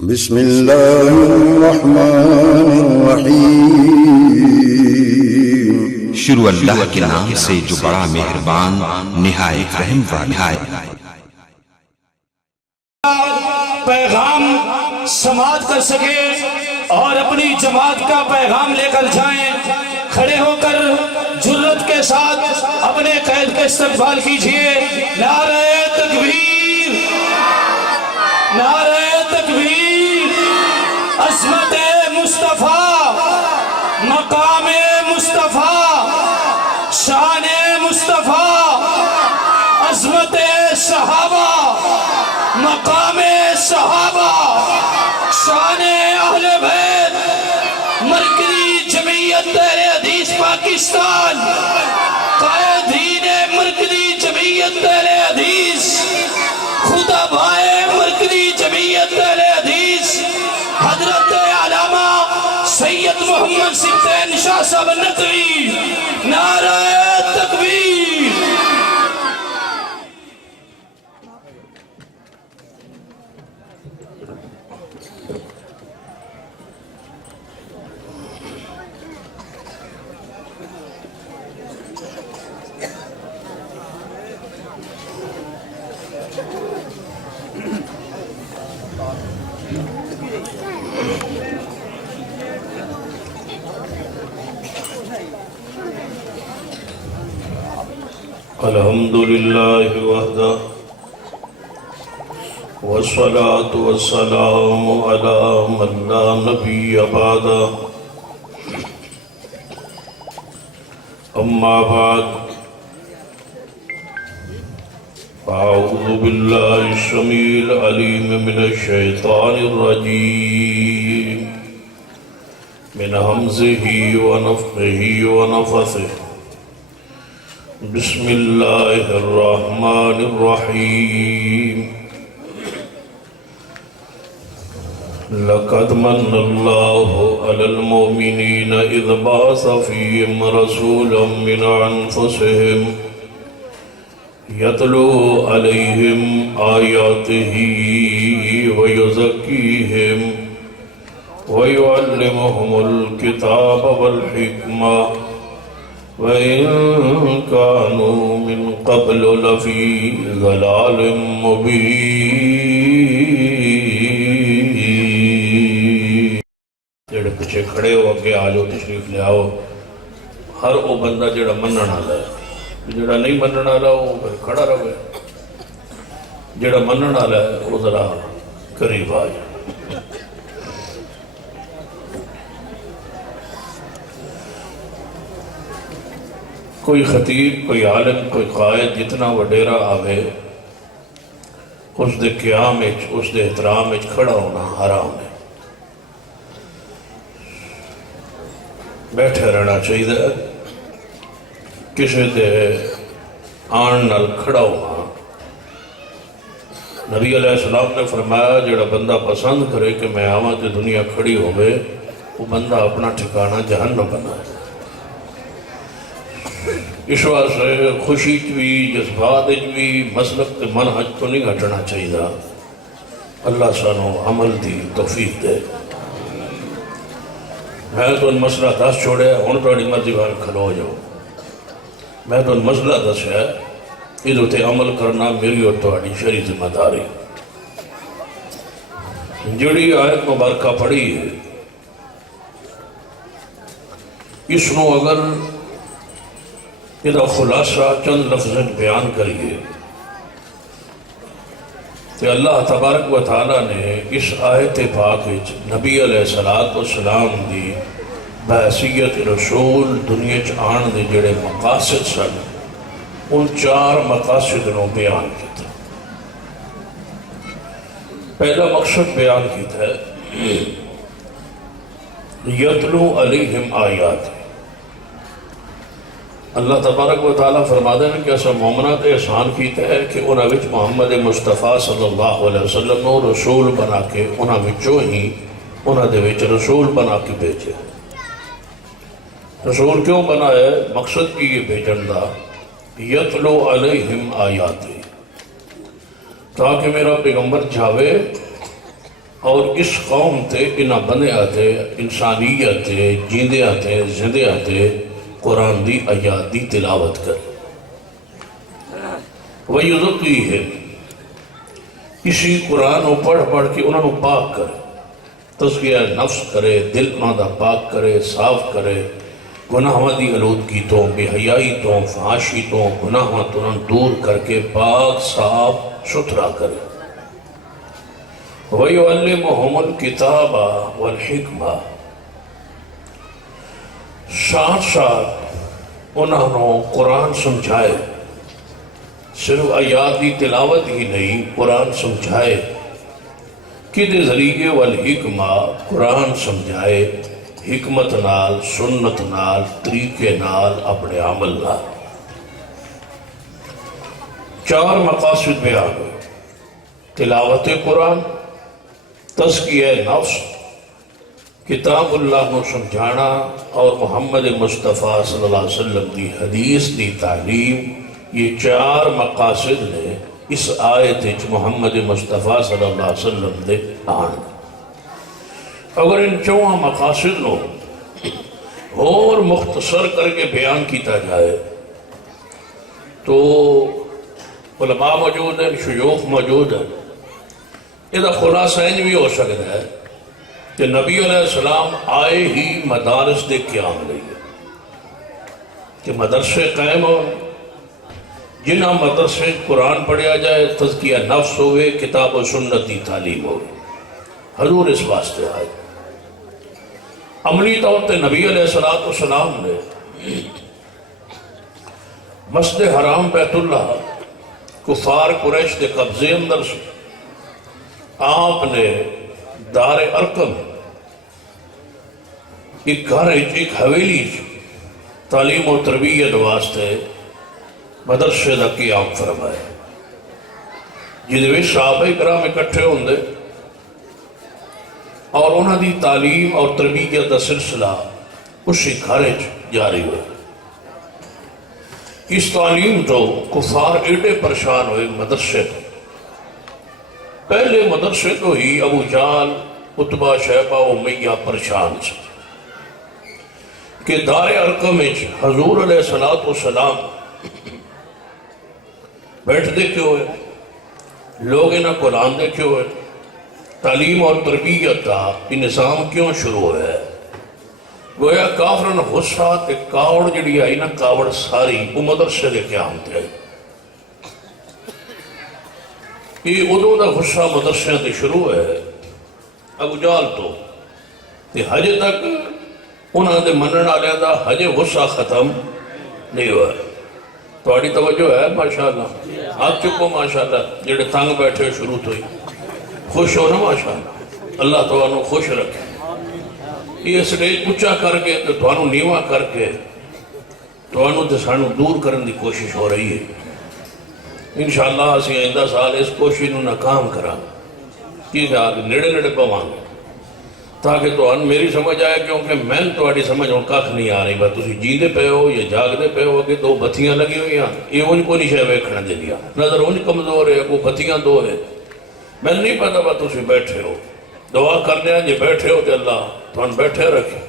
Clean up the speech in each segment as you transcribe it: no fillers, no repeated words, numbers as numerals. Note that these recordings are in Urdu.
بسم اللہ الرحمن الرحیم۔ شروع اللہ کے نام سے جو بڑا مہربان نہایت رحم والا ہے۔ پیغام سماعت کر سکے اور اپنی جماعت کا پیغام لے کر جائیں، کھڑے ہو کر جرت کے ساتھ اپنے قید کا استقبال کیجئے۔ نعرہ تکبیر، نعرہ تکبیر، عظمت مصطفیٰ، مقام مصطفیٰ، شان مصطفیٰ، عظمت صحابہ، مقام صحابہ، شان اہل بیت، مرکزی جمعیت اہل حدیث پاکستان، قائدین مرکزی جمعیت اہل حدیث، خطبائے مرکزی جمعیت اہل حدیث، حضرت علامہ سید محمد سبطین شاہ صاحب ندوی، نعرہ تکبیر۔ الحمدللہ وحدہ والصلاة والسلام علی من لا نبی بعدہ، اما بعد اعوذ باللہ السمیع العلیم من الشیطان الرجیم، من حمزہ ونفخہ ونفثہ، بسم اللہ الرحمن الرحیم۔ لقد من اللہ علی المؤمنین اذ بعث فیہم رسولا من انفسہم یتلو علیہم آیاتہ ویزکیہم ویعلمہم الکتاب والحکمہ وَإِن كَانُوا مِن قَبْلُ لَفِي ضَلَالٍ مُبِينٍ۔ جڑے پچھے کھڑے ہو اگے آجو تشریف لے آؤ۔ ہر وہ بندہ جڑا منن والا ہے، جڑا نہیں منن والا وہ پھر کھڑا رہے، جڑا منن والا ہے وہ ذرا قریب آ جائے۔ کوئی خطیب، کوئی عالم، کوئی قائد جتنا وڈیرا آوے اس دے قیام اس دے احترام کھڑا ہونا حرام ہے، بیٹھے رہنا چاہیے۔ کسی دے آن نال کھڑا ہونا، نبی علیہ السلام نے فرمایا جڑا بندہ پسند کرے کہ میں آواں تے دنیا کھڑی ہوئے، وہ بندہ اپنا ٹھکانہ جہنم بنائے۔ اس واسطے خوشی بھی، جذبات بھی، مسلک تے منہج تو نہیں گھٹنا چاہیے۔ اللہ سانو عمل دی توفیق دے۔ میں تو ان مسئلہ دس چھوڑے، ہن تہاڈی مرضی بار کھلو جاؤ۔ میں تو ان مسئلہ دس ہے، اس تے عمل کرنا میری اور تہاڈی شرعی ذمہ داری۔ جڑی آیت مبارکہ پڑھی ہے، اس نو اگر یہ خلاصہ چند لفظ بیان کریے کہ اللہ تبارک و تعالیٰ نے اس آیت پاک نبی علیہ السلام دی بحیثیت رسول دنیا آن دے جڑے مقاصد سن، ان چار مقاصد نو بیان کیتا۔ پہلا مقصد بیان کیتا ہے یتلو علیہم آیات۔ اللہ تبارک و تعالیٰ فرماتے ہیں کہ ایسا مومنہ تے احسان کیتا ہے کہ انہاں وچ محمد مصطفیٰ صلی اللہ علیہ وسلم کو رسول بنا کے انہاں وچوں ہی انہاں دے وچ رسول بنا کے بھیجے۔ رسول کیوں بنا ہے؟ مقصد کی یہ بھیجن دا، یتلو علیہم آیاتی، تاکہ میرا پیغمبر جاوے اور اس قوم تے انہاں بندیاں تے انسانیت تے جیندیاں تے زندیاں تے قرآن دی آیات دی تلاوت کر وَيُذَكِّيهِمْ اسی قرآن کو پڑھ پڑھ کے انہوں نے پاک کرے، تزکیہ نفس کرے، دل انہوں دا پاک کرے، صاف کرے، گناہوں دی آلودگی تو، بے حیائی تو، فحاشی تو، گناہوں تو انہوں دور کر کے پاک صاف ستھرا کرے۔ وَيُعَلِّمُهُمُ الْكِتَابَ وَالْحِكْمَةَ ساتھ ساتھ انہوں نے قرآن سمجھائے، صرف آیات دی تلاوت ہی نہیں، قرآن سمجھائے کہ دے ذریعے والحکمہ قرآن سمجھائے حکمت نال، سنت نال، طریقے نال، اپنے عمل نال۔ 4 مقاصد میں آ گئے، تلاوت قرآن، تزکیہ نفس، کتاب اللہ کو سمجھانا اور محمد مصطفیٰ صلی اللہ علیہ وسلم دی حدیث دی تعلیم، یہ 4 مقاصد نے اس آیت وچ محمد مصطفیٰ صلی اللہ علیہ وسلم دے آن۔ اگر ان 4 مقاصد نو اور مختصر کر کے بیان کیتا جائے تو علماء موجود ہیں، شیوخ موجود ہیں، یہ خلاصہ انج بھی ہو سکتا ہے کہ نبی علیہ السلام آئے ہی مدارس دے قیام لئے کہ مدرسے قائم ہو، جنہاں مدرسے قرآن پڑھیا جائے، تزکیہ نفس ہوئے، کتاب و سنت دی تعلیم ہوئے۔ حضور اس واسطے آئے۔ عملی طور تے نبی علیہ السلام نے مسجد حرام بیت اللہ کفار قریش کے قبضے اندر سے آپ نے دار ارقم ایک گھر ایک حویلی تعلیم و تربیت واسطے مدرسے دا قیام فرمائے، جدے وچ صحابہ کرام اکٹھے ہوندے اور انہاں دی تعلیم اور تربیت دا سلسلہ اسی گھر جاری ہوئے۔ اس تعلیم تو کفار ایڈے پریشان ہوئے مدرسے تو، پہلے مدرسے تو ہی ابو جہل، عتبہ، شیبہ، امیہ پریشان سے کہ دار ارقم حضور علیہ السلام بیٹھ دے کیوں ہے، لوگ انہاں قرآن دے کیوں ہے، تعلیم اور تربیت کا نظام کیوں شروع ہے۔ گویا کافرن غصہ تے کاوڑ جڑی آئی نا، کاوڑ ساری وہ مدرسے دے قیام تے آئی۔ یہ ادو دا غصہ مدرسے تے شروع ہے، ابو جہل تو تے ہجے تک انہاں دے منن والے دا ہجے غصہ ختم نہیں ہوا۔ تھوڑی توجہ ہے ماشاءاللہ، ہاتھ چکو ماشاءاللہ، جڑے تنگ بیٹھے شروع تو ہی خوش ہو نا ماشاءاللہ، اللہ تمہیں خوش رکھے۔ یہ سٹیج اچھا کر کے تو تمہیں نیواں کر کے تمہیں تے سانو دور کرنے دی کوشش ہو رہی ہے۔ انشاءاللہ اسی آئندہ سال اس کوشش نو ناکام کران کی نیڑے نیڑے پوان تاکہ تو میری سمجھ آئے، کیونکہ میں تھوڑی سمجھ ہوں کھ نہیں آ رہی، بس تسی جیندے پے ہو یا جاگدے پے ہو کہ 2 بتیاں لگی ہوئی ہیں، یہ انج کو نہیں شے ویکھنا دے دیا، نظر انج کمزور ہے، کو بتیاں 2 ہے، میں نہیں پتا بس تسی بیٹھے ہو، دعا کرنے ہیں جی بیٹھے ہو تے اللہ تمہیں بیٹھے رکھے،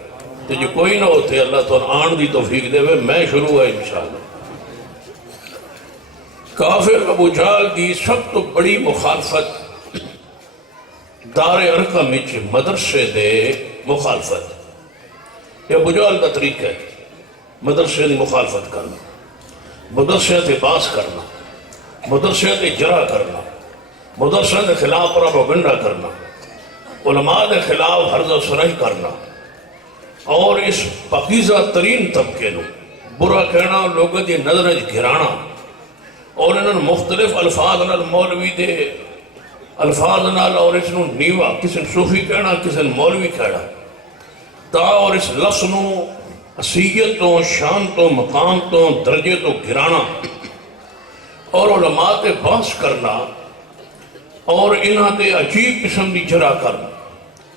تے جو کوئی نہ ہوتے اللہ تمہیں آن دی توفیق دے، میں شروع ہے انشاءاللہ۔ کافر ابو جہل دی سب تو بڑی مخالفت دار ارقم وچ مدرسے دے مخالفت، یہ ابو جہل دا طریقہ ہے، مدرسے دی مخالفت کرنا، مدرسے تے باس کرنا، مدرسے تے جرح کرنا، مدرسے دے خلاف پروپیگنڈا کرنا، علماء دے خلاف ہرز و سرائی کرنا، اور اس پاکیزہ ترین طبقے نو برا کہنا، لوگوں دی نظر گھرانا، اور انہوں مختلف الفاظ نال مولوی دے الفاظ نال اور اس نو نیوا کسی صوفی کہنا، کسی مولوی کہنا، تا اور اس لفظ نو حیثیت تو، شان تو، مقام تو، درجے تو گرانا، اور علماء تے بحث کرنا، اور انہاں دے عجیب قسم دی جرح کرنا،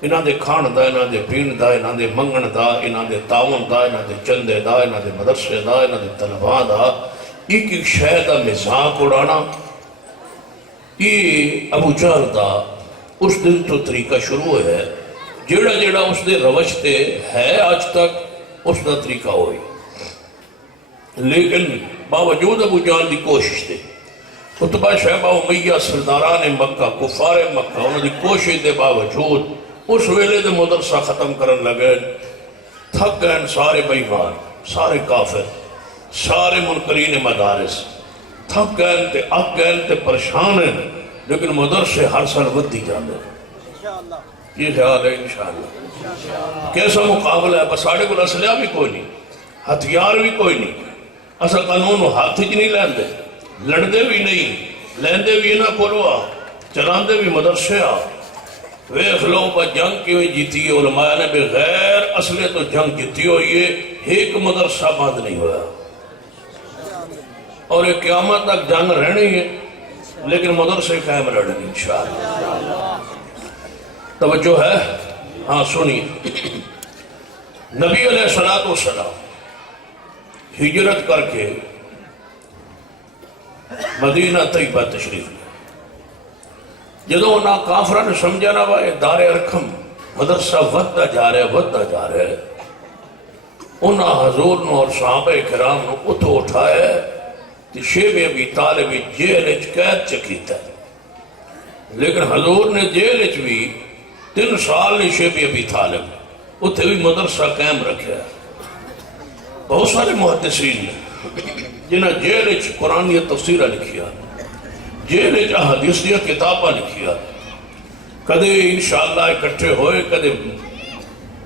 انہاں دے کھان دا، انہاں دے پین دا، انہاں دے منگن دا، انہاں دے تعاون دا، انہاں دے چندے دا، انہاں دے مدرسے دا، انہاں دے طلباء دا، ایک ایک شے دا مذاق اڑانا، یہ ابو جہل دا اس دن تو طریقہ شروع ہے جیڑا جیڑا اس دے روش تے ہے آج تک اس دا طریقہ ہوئی، لیکن باوجود ابو جہل دی کوشش تے عتبہ شیبہ امیہ سرداران مکہ کفار مکہ انہوں دی کوشش دے باوجود اس ویلے دے مدرسہ ختم کرن لگے، تھک گئے سارے بے ایمان، سارے کافر، سارے منکرین مدارس تھک گئے تے اک گئے تے پریشان ہیں، لیکن مدرسے ہر سال ودی جاندے۔ یہ خیال ہے انشاءاللہ کیسا مقابلہ ہے؟ بس ساڑھے کو اسلحہ بھی کوئی نہیں، ہتھیار بھی کوئی نہیں، اسا قانون ہاتھ ہی نہیں لیندے، لڑدے بھی نہیں، لیندے بھی نہ کولوا، چلاندے بھی مدرسے آ۔ ویخ لو با جنگ کی ہوئی جیتی ہے، علماء نے بغیر اسلحے تو جنگ جیتی ہوئی ہے، ایک مدرسہ بند نہیں ہوا، اور ایک قیامت تک جنگ رہنی ہے، لیکن مدرسے قائم رہنی انشاءاللہ۔ توجہ ہے؟ ہاں سنیے، نبی علیہ السلام ہجرت کر کے مدینہ طیبہ تشریف لے، جدو انہاں کافرہ نے سمجھا نہ بھائی دار ارکم مدرسہ ودہ جا رہے ہیں، انہاں حضور نو اور صحابہ کرام نو اتھو اٹھایا کہ شیب ابی طالب جیل اچ قید چکیتا ہے، لیکن حضور نے جیل اچ بھی 3 سال نے شیب ابی طالب اتھے بھی مدرسہ قائم رکھا ہے۔ بہت سارے محدثین نے جنہاں جیل اچ قرآن یا تفسیرہ لکھیا، جیل اچ حدیث یا کتابہ لکھیا، کدے انشاءاللہ اکٹھے ہوئے، کدے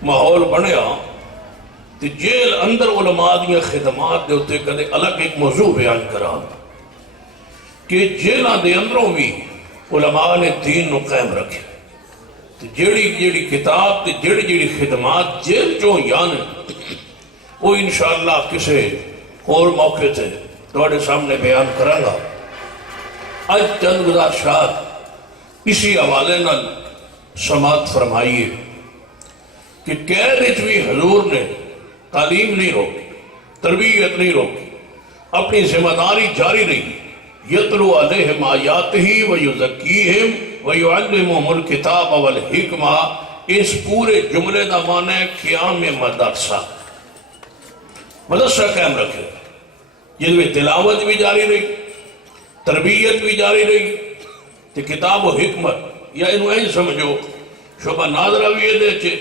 ماحول بنیا، تو جیل اندر علماء دیا خدمات دے ہوتے کدے الگ ایک موضوع بیان کرا کہ جیلہ دے اندروں بھی علماء نے دین نو قائم رکھے، تو جیڑی کتاب تے جیڑی خدمات جیل چوں یعنی وہ انشاءاللہ کسے اور موقع تے توڑے سامنے بیان کریں گا۔ آج چند گزارشات اسی حوالے نال سماعت فرمائیے کہ قید وچ بھی حضور نے تعلیم نہیں روکی، تربیت نہیں روکی، اپنی ذمہ داری جاری رہی، یتلو علیہم آیاتہ ویزکیہم ویعلمہم الکتاب والحکمہ، اس پورے جملے دا معنی ہے قیام مدرسہ، مدرسہ قائم رکھے، جن میں تلاوت بھی جاری رہی، تربیت بھی جاری رہی، تے کتاب و حکمت یا انہوں این سمجھو شعبہ ناظرہ بھی یہ دے چھے،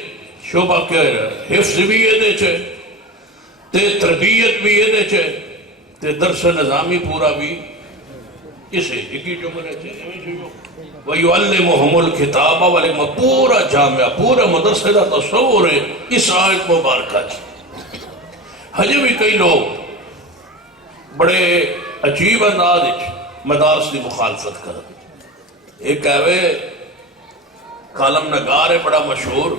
شعبہ کے حفظ بھی یہ دے چھے، تے تربیت بھی یہ دے چھے، تے درس نظامی پورا بھی اسے ایکی جملے چھے۔ وَيُعَلِّمُهُمُ الْكِتَابَ وَالْحِکْمَةَ، پورا جامعہ، پورا مدرسے دا تصور ہے اس آیت مبارکہ چھے۔ ہجے بھی کئی لوگ بڑے عجیب انداز مدارس کی مخالفت کرتے، ایک کہوے کالم نگار ہے بڑا مشہور،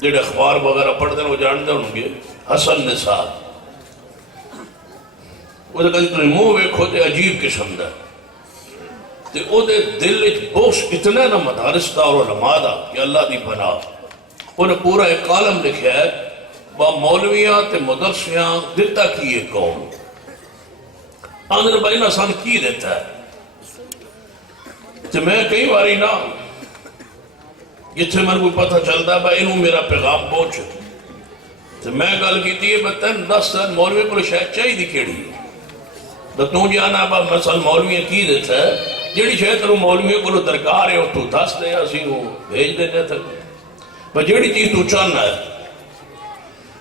جڑے اخبار وغیرہ پڑھتے ہیں وہ جانتے ہوں گے، حسن نثار، وہ کہتے ہیں منہ ویکھو تے عجیب قسم دا، تے او دے دل وچ بوش اتنا نہ مدارس دا اور علماء دا کہ اللہ دی بنا، انہیں پورا ایک کالم لکھا ہے با مولویاں تے مدرسیاں دیتا کی یہ قوم، آندر بھائی نسان کی دیتا ہے، تو میں کئی باری نا جتھے من کو پتہ چلتا ہے بھائی انہوں میرا پیغام پہنچے، تو میں گل کی تھی بتن 10 سال مولوی کو شاید چاہی دی کیڑی ہے، تو تو جانا با مثلا مولویاں کی دیتا ہے، جیڑی شاید ترو مولویوں کو درکار ہے وہ تو 10 دے اسی وہ بھیج دینے تھے، پر جیڑی چیز تو چاہنا ہے،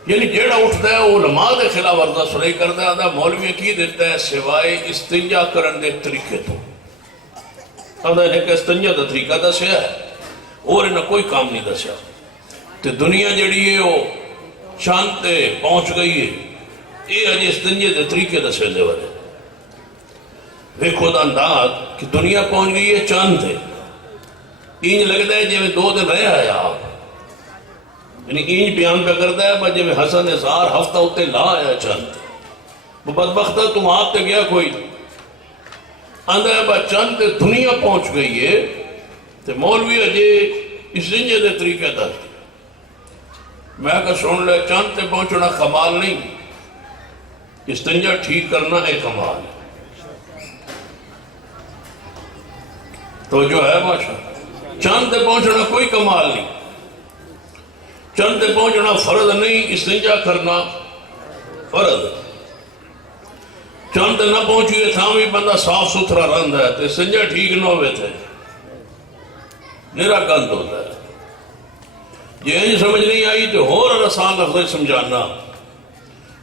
یعنی جیڑا اٹھتا ہے وہ علماء دے خلاف ورزہ سرائی کرتا ہے، آدھا مولوی کی دیتا ہے سوائے استنجا کرن دے طریقے تو، آدھا ایک استنجا دا طریقہ دسیا ہے اور انہیں کوئی کام نہیں دسیا، تو دنیا جیڑی ہے وہ چاند تے پہنچ گئی ہے، یہ اجے استنجے دے طریقے دسے دے والے، ویکھو دا انداز کہ دنیا پہنچ گئی ہے چاند تے، انج لگتا ہے جی میں 2 دن رہے آیا آپ، یعنی اینج بیان پہ کرتا ہے بجے میں حسن نثار ہفتہ ہوتے لا آیا چند، وہ بدبختہ تم آپ تے گیا کوئی آندھا ہے با چند دنیا پہنچ گئی ہے، تو مولوی اجے اس دنجے دے طریقے دا دی، میں کہا سن لے چند تے پہنچنا کمال نہیں، اس دنجا ٹھیک کرنا ہے کمال، تو جو ہے ماشاء چاند تے پہنچنا کوئی کمال نہیں، چاند تے پہنچنا فرض نہیں، استنجا کرنا فرض۔ چاند نہ پہنچیے تھا بھی بندہ صاف ستھرا رہندا ہے، تے استنجا ٹھیک نہ ہوئے تھے نیرا گند ہوتا ہے۔ جی انج سمجھ نہیں آئی تو اور آسان لفظ سمجھانا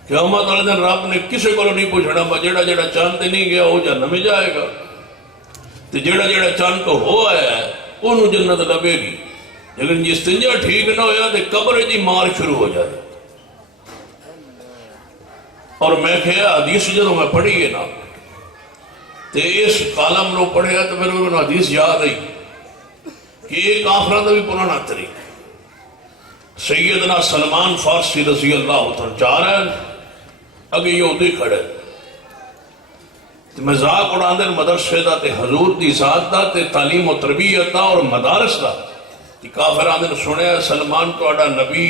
کہ قیامت والے دن رب نے کسی کو نہیں پوچھنا جڑا جڑا چاند تے نہیں گیا وہ جہنم میں جائے گا، تے جڑا جڑا چاند تو ہو آیا ہے انہوں جنت لبے گی۔ لیکن جس استنجا ٹھیک نہ ہویا تے قبر جی مار شروع ہو جائے۔ اور میں کہا حدیث جدوں میں پڑھی ہے نا تے اس کالم نو پڑھیا تو پھر انہوں نے حدیث یاد آئی کہ ایک کافرہ دا بھی پرانا طریقہ سیدنا سلمان فارسی رضی اللہ تعالیٰ جا رہے ہیں اگے یہودی کھڑے مذاق اڑاندے مدرسے دا تے حضور دی ذات دا تے تعلیم و تربیت دا اور مدارس دا کہ کافر آندے سنیا سلمان تہاڈا نبی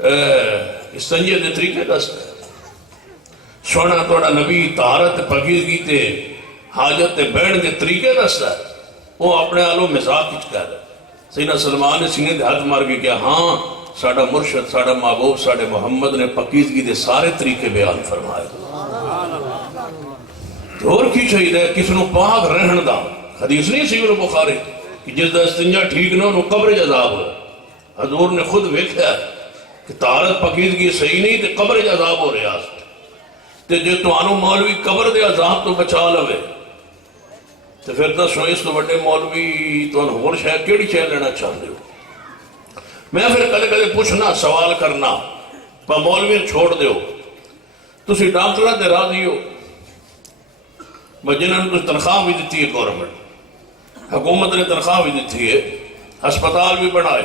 استنجے دے طریقے دستا ہے، سونا تہاڈا نبی طہارت پاکیزگی تے حاجت تے بیٹھ دے طریقے دستا ہے۔ وہ اپنے آلو مزاق کچھ کہہ رہا ہے۔ سیدنا سلمان نے سینے دے ہاتھ مار کے کیا ہاں ساڑا مرشد ساڑا محبوب ساڑے محمد نے پاکیزگی دے سارے طریقے بیان فرمائے۔ تو اور کی چاہیے ہے کس نو پاک رہن دا حدیث نہیں سی بخاری کہ جس دا استنجا ٹھیک نہ انہوں قبر عذاب ہو۔ حضور نے خود ویکھا ہے کہ طہارت پاکیزگی صحیح نہیں تے قبر عذاب ہو رہا ہے۔ تے جو تانوں مولوی قبر دے عذاب تو بچا لوے تو پھر دسو اس تو بڑے مولوی تو ہور شاید کیڑی شاید لینا چاہتے ہو۔ میں پھر کدے کدے پوچھنا سوال کرنا پا مولوی چھوڑ دیو تسی ڈاکٹرہ دے راضی ہو جنہوں نے تنخواہ بھی دیتی ہے گورنمنٹ حکومت نے تنخواہ بھی دیتی ہے ہسپتال بھی بنائے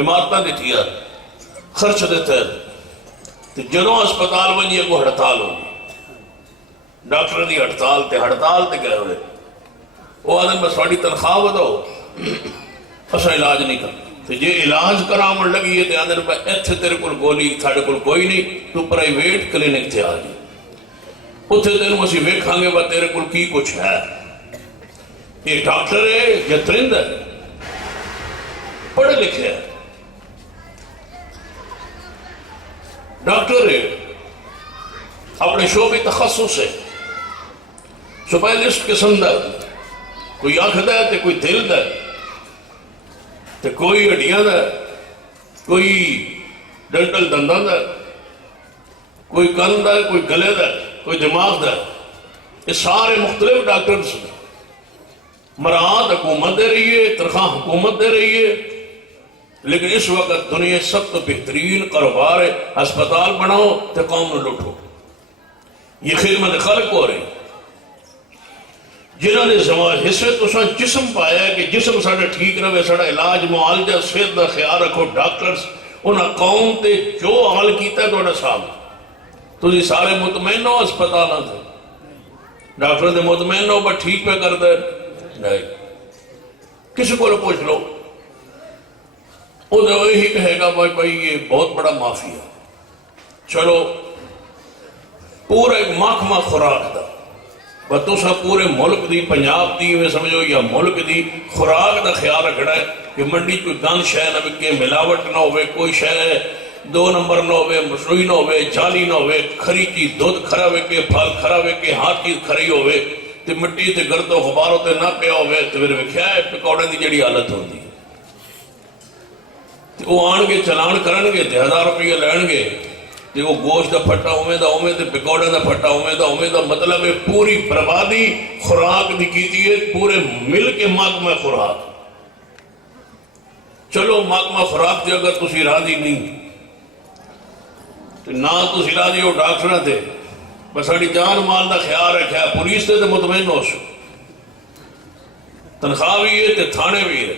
عمارتیں دیتی ہے خرچ دیتے ہیں جدوں ہسپتال بنیے کو ہڑتال ہوگی ڈاکٹر دی ہڑتال تے کہہ ہوئے وہ آدھے بس تھوڑی تنخواہ بتاؤ اسا علاج نہیں کرتا تو جے علاج کرامن لگی ہے تو آدھے بس ایتھے تیرے کل گولی تھاڑے کل کوئی نہیں تو پرائیویٹ کلینک تھے آ جی اتھے تیرے مسی ویکھاں گے با تیرے کل کی کچھ ہے۔ یہ ڈاکٹر ہے یا ترند ہے پڑھے لکھے ہے ڈاکٹر ہے اپنے شعبے تخصص ہے سپیشلسٹ قسم دا کوئی آنکھ دا ہے کوئی دل دا ہے کوئی ہڈیاں دا کوئی ڈنٹل دنداں دا کوئی کن دا کوئی گلے دا کوئی دماغ دا یہ سارے مختلف ڈاکٹرز مراعات حکومت دے رہی ہے تنخواہ حکومت دے رہی ہے لیکن اس وقت دنیا سب تو بہترین کاروبار ہے ہسپتال بناؤ تو قوم نو لوٹو یہ خدمت خلق ہو رہی جنہوں نے حصے تو جسم پایا ہے کہ جسم ساڑھا ٹھیک رہے ساڑھا علاج معالجہ صحت دا خیال رکھو ڈاکٹرز انہاں قوم تے جو عمل کیتا ہے تو انہاں سامنے تو جی سارے مطمئن ہو اسپتالاں تھے ڈاکٹر دے مطمئن ہو بس ٹھیک پہ کر دے نہیں کسی کو پوچھ لو وہ یہی کہے گا بھائی یہ بہت بڑا مافیا چلو پورا ایک محکمہ خوراک دا بتوسا پورے ملک دی پنجاب دی میں سمجھو یا ملک دی خوراک دا خیال رکھنا ہے کہ منڈی کوئی گند شے نہ بکے ملاوٹ نہ ہوئے کوئی شے 2 نمبر نہ ہوئے مصنوعی نہ ہوئے جعلی نہ ہوئے کھری چیز دودھ کھرا ہوئے کہ پھل کھرا ہوئے کہ ہر چیز کھری ہوئے تے مٹی تے گرد و غباروں تے نہ پیا ہوئے تو پھر ویکھیا ہے پکوڑے دی جڑی حالت ہوندی ہے وہ آن کے چلان کرن گے 1000 روپیہ لین گے تے وہ گوشت دا پھٹا اوے تے پکوڑے دا پھٹا اوے دا مطلب ہے پوری بربادی خوراک دی کیتی ہے پورے مل کے محکمہ خوراک چلو محکمہ خوراک تے اگر تسی راضی نہیں تو نہ تسی راضی ہو ڈاکٹر تے بس ساڑی جان مال دا خیال رکھا پولیس تے مطمئن ہو سو تنخواہ بھی ہے تے تھانے بھی ہے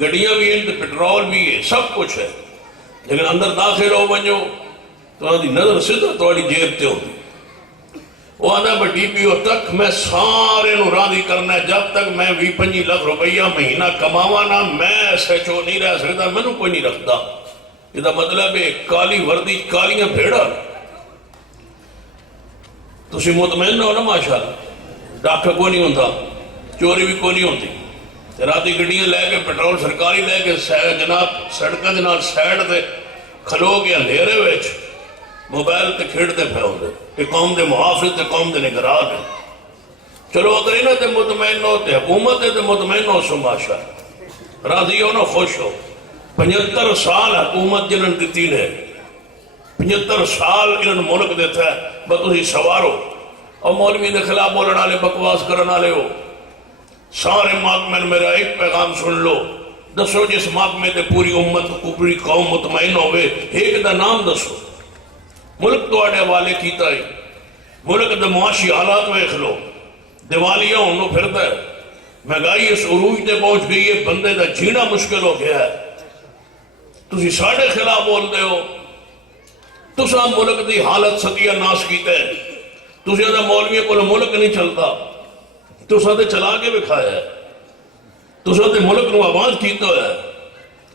گڑیاں بھی ہیں تے پٹرول بھی ہے سب کچھ ہے لیکن اندر داخل ہو بنجو تو انہوں دی نظر صدر توڑی جیب تے ہوتی وہ آنا با ڈی پی او تک میں سارے نو راضی کرنا ہے جب تک میں 20-25 لاکھ روپیہ مہینہ کماوانا میں ایسے چو نہیں رہ سکتا میں نو کوئی نہیں رکھتا یہ دا مطلب ہے کالی وردی کالیاں بھیڑا تو اسی مطمئن ہو نا ماشاءاللہ ڈاکہ کوئی نہیں ہوتا چوری بھی کوئی نہیں ہوتی راتی گڈیاں لے کے پیٹرول سرکاری لے کے جناب سڑکوں کے نال سائڈ تے کھلو کے اندھیرے وچ موبائل تے کھیڈتے پے ہوندے کہ قوم دے محافظ تے قوم دے نگراں نے. چلو اگر انہاں تے مطمئن ہو تے حکومت تے مطمئن ہو سو ماشاء راضی ہو نہ خوش ہو. 75 سال حکومت جنہاں دتی نے 75 سال انہاں ملک دیتا ہے بس تسی سوارو. اور مولوی دے خلاف بولن والے بکواس کرن والے ہو سارے محکمے میرا ایک پیغام سن لو. دسو جس محکمے تے پوری امت پوری قوم مطمئن ہوئے ایک دا نام دسو. ملک تو آڑے حوالے کیتا ہے. ملک دے معاشی حالات ویکھ لو. دیوالیاں انہوں پھرتا ہے. مہنگائی اس عروج تے پہنچ گئی ہے. بندے دا جینا مشکل ہو گیا ہے. تسی ساڑے خلاف بول دے ہو. تسا ملک دی حالت ستیہ ناس کیتے ہیں. تسی دا مولوی کو ملک نہیں چلتا. تسا تے چلا کے بکھایا ہے. تسا تے ملک نو آباد کیتا ہے.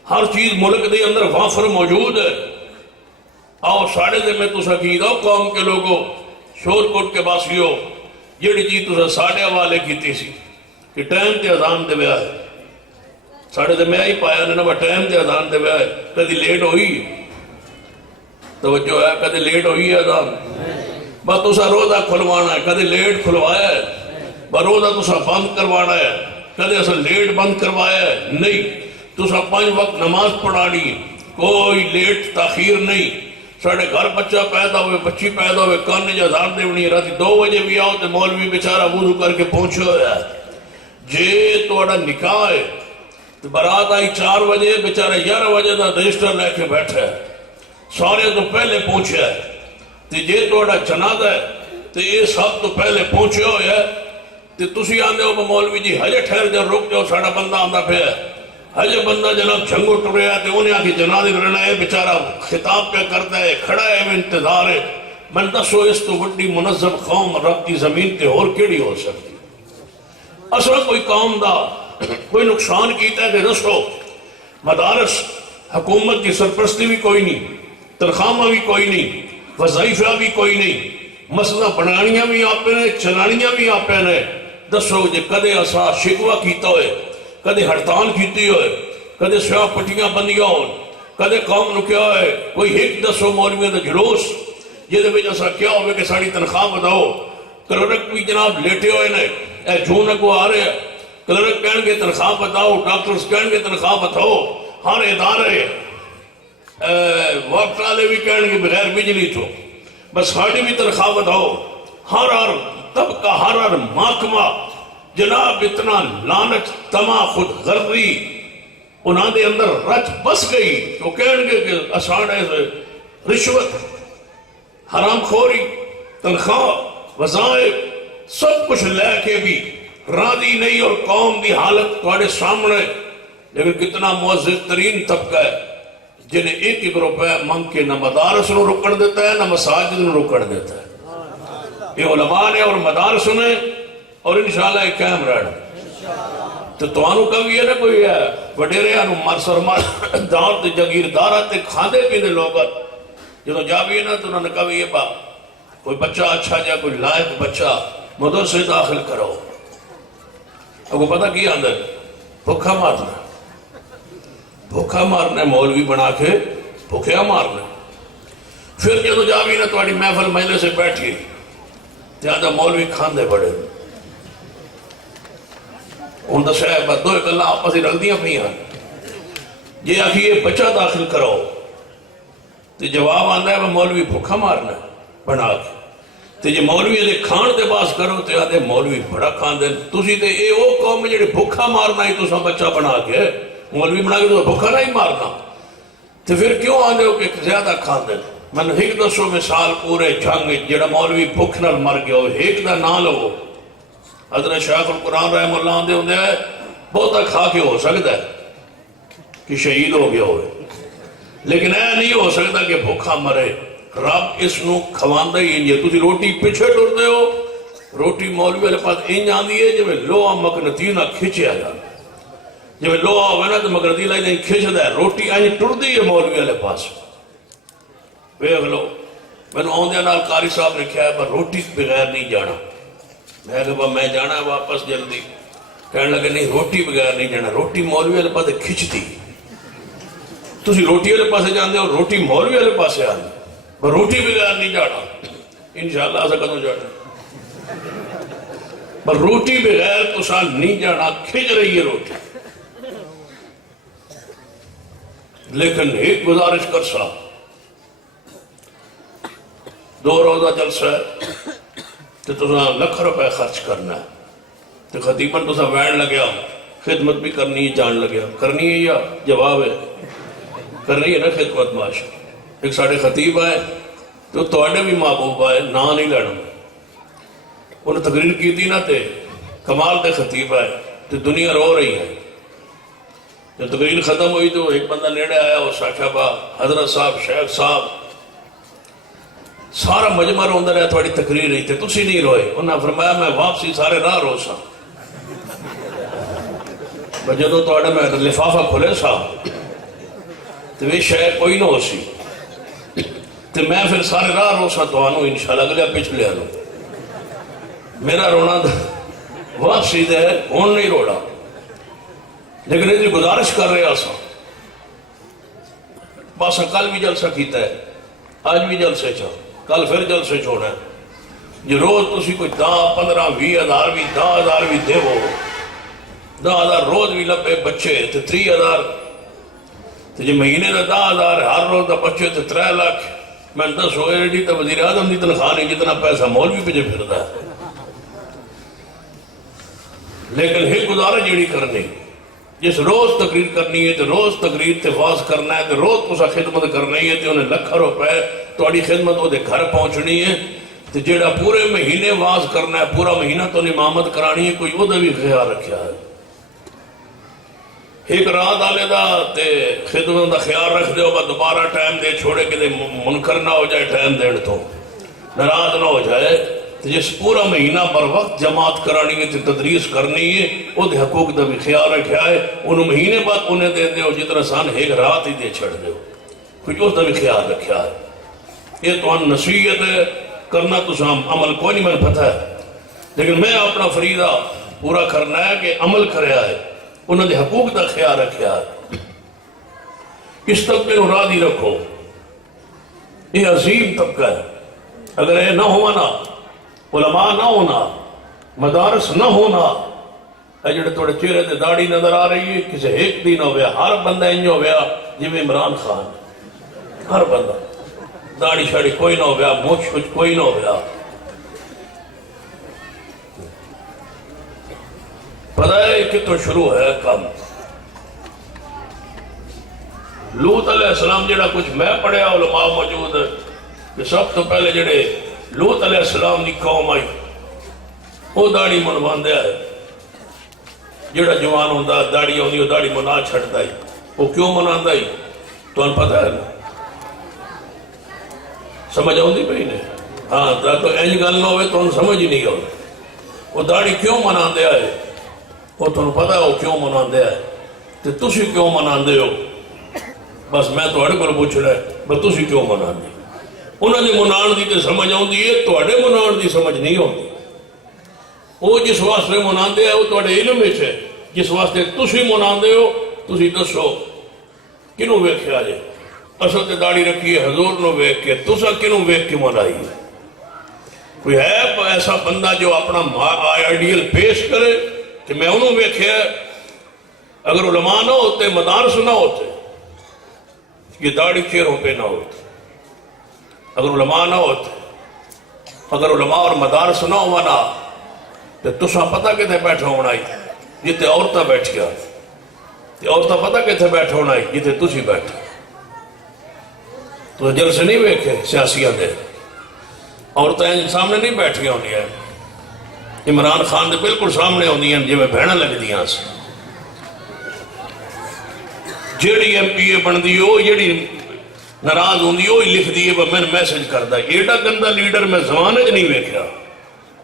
ہر چیز ملک دے اندر وافر موجود ہے. آؤ ساڑے دے میں تسا کی دو قوم کے لوگوں شور کوٹ کے باسیو جیڑی چیز تسا ساڑے حوالے کیتی سی کہ ٹائم تے اذان دے ویا ہے. ساڑے دے میں ہی پایا نے ٹائم تے اذان دے ویا ہے. کدی لیٹ ہوئی توجہ ہے کدی لیٹ ہوئی ہے اذان بس تسا روزہ کھلوانا ہے. کدی لیٹ کھلوایا ہے بس روزہ تسا بند کروانا ہے. کدی اسا لیٹ بند کروایا ہے نہیں. تسا 5 وقت نماز پڑھانی کوئی لیٹ تاخیر نہیں. ساڑھے گھر بچہ پیدا ہوئے بچی پیدا ہوئے کاننے جا اذان دیونی راتی 2 بجے بھی آؤ تے مولوی بیچارہ وضو کر کے پہنچے ہویا ہے. جے توڑا نکاح ہے تو برات آئی 4 بجے بیچارہ 11 بجے دا رجسٹر لے کے بیٹھا ہے. سارے تو پہلے پہنچے ہے. تے جے توڑا جنازہ ہے تے یہ سب تو پہلے پہنچے ہوئے ہے. تے تسی آندے ہو مولوی جی ہجے ٹھہر جا رک جاؤ ساڑا بندہ آندہ پہ ہے. ہجے بندہ جناب جھنگو ٹرے ہے تے انہیں آکے جنازے رہنا ہے. بیچارہ خطاب پہ کرتا ہے کھڑا ہے میں انتظار ہے. من دسو اس تو وڈی منظم قوم رب کی زمین تے اور کیڑی ہو سکتی. اصلا کوئی قوم دا کوئی نقصان کیتا ہے کہ دسو. مدارس حکومت کی سرپرستی بھی کوئی نہیں. تنخواہ بھی کوئی نہیں. وظائفہ بھی کوئی نہیں. مسئلہ بنانیاں بھی آپ نے چلانیاں بھی آپ نے. دسو جے کدے اسا شکوہ کیتا ہوئے کدے ہڑتال کیتی ہوئے کدے سیاہ پٹیاں بندیاں ہون کدے قوم نو کیا ہوئے کوئی ایک دسو مولویوں دا جلوس جہدے وچ اسا کیا ہوئے کہ ساڑی تنخواہ بتاؤ. کلرک بھی جناب لیٹے ہوئے نے اے جون اگو آ رہے ہیں. کلرک کہن گے تنخواہ بتاؤ. ڈاکٹرز کہن گے تنخواہ بتاؤ. ہر ادارے وقت والے بھی کہن گے بغیر بجلی تو بس ساڑی بھی تنخواہ بتاؤ. ہر طبقہ ہر محکمہ جناب اتنا لانت تما خود غرضی انہاں دے اندر رچ بس گئی. تو کہن گے کہ اساڑے سے رشوت حرام خوری تنخواہ وظائف سب کچھ لے کے بھی راضی نہیں. اور قوم دی حالت تھوڑے سامنے. لیکن کتنا معزز ترین طبقہ ہے جنہیں 1-1 روپے منگ کے نہ مدارس نو رکڑ دیتا ہے نہ مساجد نو رکڑ دیتا ہے. یہ علماء نے اور مدارس نے اور انشاءاللہ ایک قائم رہنا. تو توانو کبھی ہے نا کوئی ہے وڈیرے انو مرسر دار تے جگیردارہ تے کھاندے پیندے لوگت جدو جا بھی ہے نا تو انہوں نے کبھی یہ با کوئی بچہ اچھا جا کوئی لائق بچہ مدرسے داخل کرو. اب کو پتہ کیا اندر بھوکا مارنا. بھوکا مارنا مولوی بنا کے بھوکیا مارنا. پھر جدو جا بھی نا تو اڑی محفل مجلے سے بیٹھی زیادہ مولوی کھاندے بڑے ان دا صاحب دو ایک اللہ آپس ہی رکھ دیا پہی ہیں. یہ آخی یہ بچہ داخل کرو تو جواب آندہ ہے وہ مولوی بھوکا مارنا بنا کے. تو یہ مولوی دے کھان دے باس کرو تو آدھے مولوی بڑا کھان دے. تُسی تے اے او قوم میں جڑے بھوکا مارنا ہی تو سا بچہ بنا کے مولوی بنا کے تو بھوکا نہیں مارنا. تو پھر کیوں آندے ہو کہ زیادہ کھان دے. من ایک دسو مثال پورے جنگ جڑا مولوی بھوک نال مر گیا ہو ایک دا نہ لو. حضرت شیخ القرآن رحم اللہ آندے ہوندے ہیں بہتا کھا کے ہو سکتا ہے کہ شہید ہو گیا ہوئے لیکن اے نہیں ہو سکتا کہ بھوکا مرے. رب اس نو کھواندہ ہی انجھے. تُسی روٹی پیچھے ٹرتے ہو روٹی مولوی والے پاس انج آندی ہے جب لوہا مکنتی نہ کھچے آ جانا. جب لوہا ہوئے نا تو مکنتی لائی دیں کھچ دا ہے روٹی انج ٹردی ہے مولوی والے پاس. ویکھ لو میں نے آندے نال قاری صاحب نے کہا ہے پر روٹی بغیر نہیں جانا. میں کہا میں جانا ہے واپس جلدی. کہنے لگے نہیں روٹی بغیر نہیں جانا، روٹی مولوی والے پاس کھچتی، تسی روٹی والے پاسے جاندے ہو، روٹی مولوی والے پاسے آندے، پر روٹی بغیر نہیں جانا، انشاءاللہ ایسا کدوں جانا، پر روٹی بغیر تسا نہیں جانا، کھچ رہی ہے روٹی۔ لیکن ایک گزارش کر سا، 2 روزہ جلسہ ہے تو تسا لکھ روپے خرچ کرنا ہے، تو خطیباً تسا وین لگیا، خدمت بھی کرنی ہے، جان لگیا، کرنی ہے یا جواب ہے؟ کرنی ہے نا خدمت ماشا۔ ایک ساڑھے خطیب آئے تو توڑے بھی محبوب آئے، نا نہیں لڑنا، انہیں تقریر کی تھی نا تے کمال دے خطیب آئے تو دنیا رو رہی ہے۔ جب تقریر ختم ہوئی تو ایک بندہ نیڑے آیا، وہ صاحبہ حضرت صاحب شیخ صاحب سارا مجمع روندہ رہا، تھوڑی تقریر رہی تھی، تسی نہیں روئے۔ انہوں نے فرمایا میں واپسی سارے راہ رو سا، جدو توڑے میں لفافہ کھلے سا تو وہ شے کوئی نہ ہو سی، تو میں پھر سارے راہ رو سا تو آنو انشاءاللہ اگلے پچھلے آنو، میرا رونا واپسی دے ہون نہیں روڑا، لیکن یہ گزارش کر رہے آسا باسا کل بھی جلسہ کیتا ہے، آج بھی جلسے چاہ، کل پھر جلسے چھوڑا ہے، جو روز تسی کوئی 10 15 20 ہزار بھی 10 ہزار بھی دے وہ 10 ہزار روز بھی لبے بچے تو 30 ہزار، تو جو مہینے دا 10 ہزار ہر روز دا بچے تو 3 لاکھ، میں 10 ہوئے ریڈی تو وزیر اعظم دی تنخواہ نہیں جتنا پیسہ مولوی پہ جو پھردا ہے۔ لیکن ہی گزارش جیڑی کرنی، جس روز تقریر کرنی ہے تو روز تقریر تے واز کرنا ہے تو روز تسا خدمت کرنی ہے تو انہیں لکھ روپے توڑی خدمت وہ دے گھر پہنچنی ہے، تو جیڑا پورے مہینے واز کرنا ہے پورا مہینہ تو امامت کرانی ہے، کوئی وہ دے بھی خیال رکھیا ہے۔ ایک رات آلے دا تے خدمت دا خیال رکھ دے ہو، دوبارہ ٹائم دے چھوڑے کہ منکر نہ ہو جائے، ٹائم دین تو ناراض نہ ہو جائے، جس پورا مہینہ بر وقت جماعت کرانی ہے تدریس کرنی ہے، وہ دے حقوق دا بھی خیال رکھا ہے، انہوں مہینے بعد انہیں دے دے ہو جتنا سان ایک رات ہی دے چھڑ دے ہو، کچھ اس دا بھی خیال رکھا ہے۔ یہ تو ان نصیحت کرنا تو سام عمل کوئی نہیں، میں پتہ ہے، لیکن میں اپنا فریضہ پورا کرنا ہے کہ عمل کریا ہے، انہوں نے حقوق دا خیال رکھا ہے۔ اس طبقے کو راضی رکھو، یہ عظیم طبقہ ہے، اگر یہ نہ ہونا، علماء نہ ہونا، مدارس نہ ہونا، جڑے توڑے چہرے تے داڑھی نظر آ رہی ہے، کسی ایک دن ہو گیا، ہر بندہ انجو ہویا جی عمران خان، ہر بندہ داڑھی شاڑھی کوئی نہ ہو گیا، مچھ کوئی نہ ہو گیا۔ پتہ ہے کہ تو شروع ہے کم لوط علیہ السلام جڑا کچھ میں پڑھیا علماء موجود ہے کہ سب تو پہلے جڑے لوط علیہ السلام دی قوم آئی وہ داڑھی منواندے آئے، جڑا جوان ہوندہ داڑھی ہوندی وہ داڑھی منا چھڑتا ہی، وہ کیوں مناندہ ہی تو ان پتہ ہے نا، سمجھ ہوندی پہ ہی نہیں، ہاں تو اینج گل نہ ہوئے تو ان سمجھ ہی نہیں ہوئے، وہ داڑھی کیوں مناندے آئے وہ تو پتہ ہے وہ کیوں مناندے آئے، تو تسی کیوں مناندے ہو، بس میں تو اڑے پر پوچھ رہا ہے بس تسی کیوں مناندے، انہوں نے منان دی تے سمجھ ہوندی ہے، تو اڑے منان دی سمجھ نہیں ہوندی، وہ جس واسطے مناندے ہیں وہ تو اڑے علم میں ہے، جس واسطے تسی مناندے ہو تسی دسو کنوں ویکھیا جے، اصل تے داڑھی رکھی ہے حضور نو ویکھ کے، تسا کنوں ویکھ کے منائی، کوئی ہے ایسا بندہ جو اپنا آئیڈیل پیش کرے کہ میں انہوں ویکھیا ہے، اگر علماء نہ ہوتے مدارس نہ ہوتے یہ داڑھی چہروں پہ نہ ہوتی، اگر علماء نہ ہوتے، اگر علماء اور مدارس نہ ہونا تو تسا پتہ کتے بیٹھا ہونا ہی جتے عورتہ بیٹھ گیا، عورتہ پتہ کتے بیٹھا ہونا ہی جتے تسی بیٹھا، تو جلسے نہیں ویکھے سیاسیاں دے، عورتیں سامنے نہیں بیٹھ گیا ہونی ہے، عمران خان دے بالکل سامنے ہونی ہیں جی میں بہنہ لگ دیاں سے، جیڑی ایم پی اے بن دی ہو جیڑی ناراض ہوں دی ہو لکھ دیئے میں میسج کردہ، ایڈا گندہ لیڈر میں زمانے جو نہیں ویکھیا،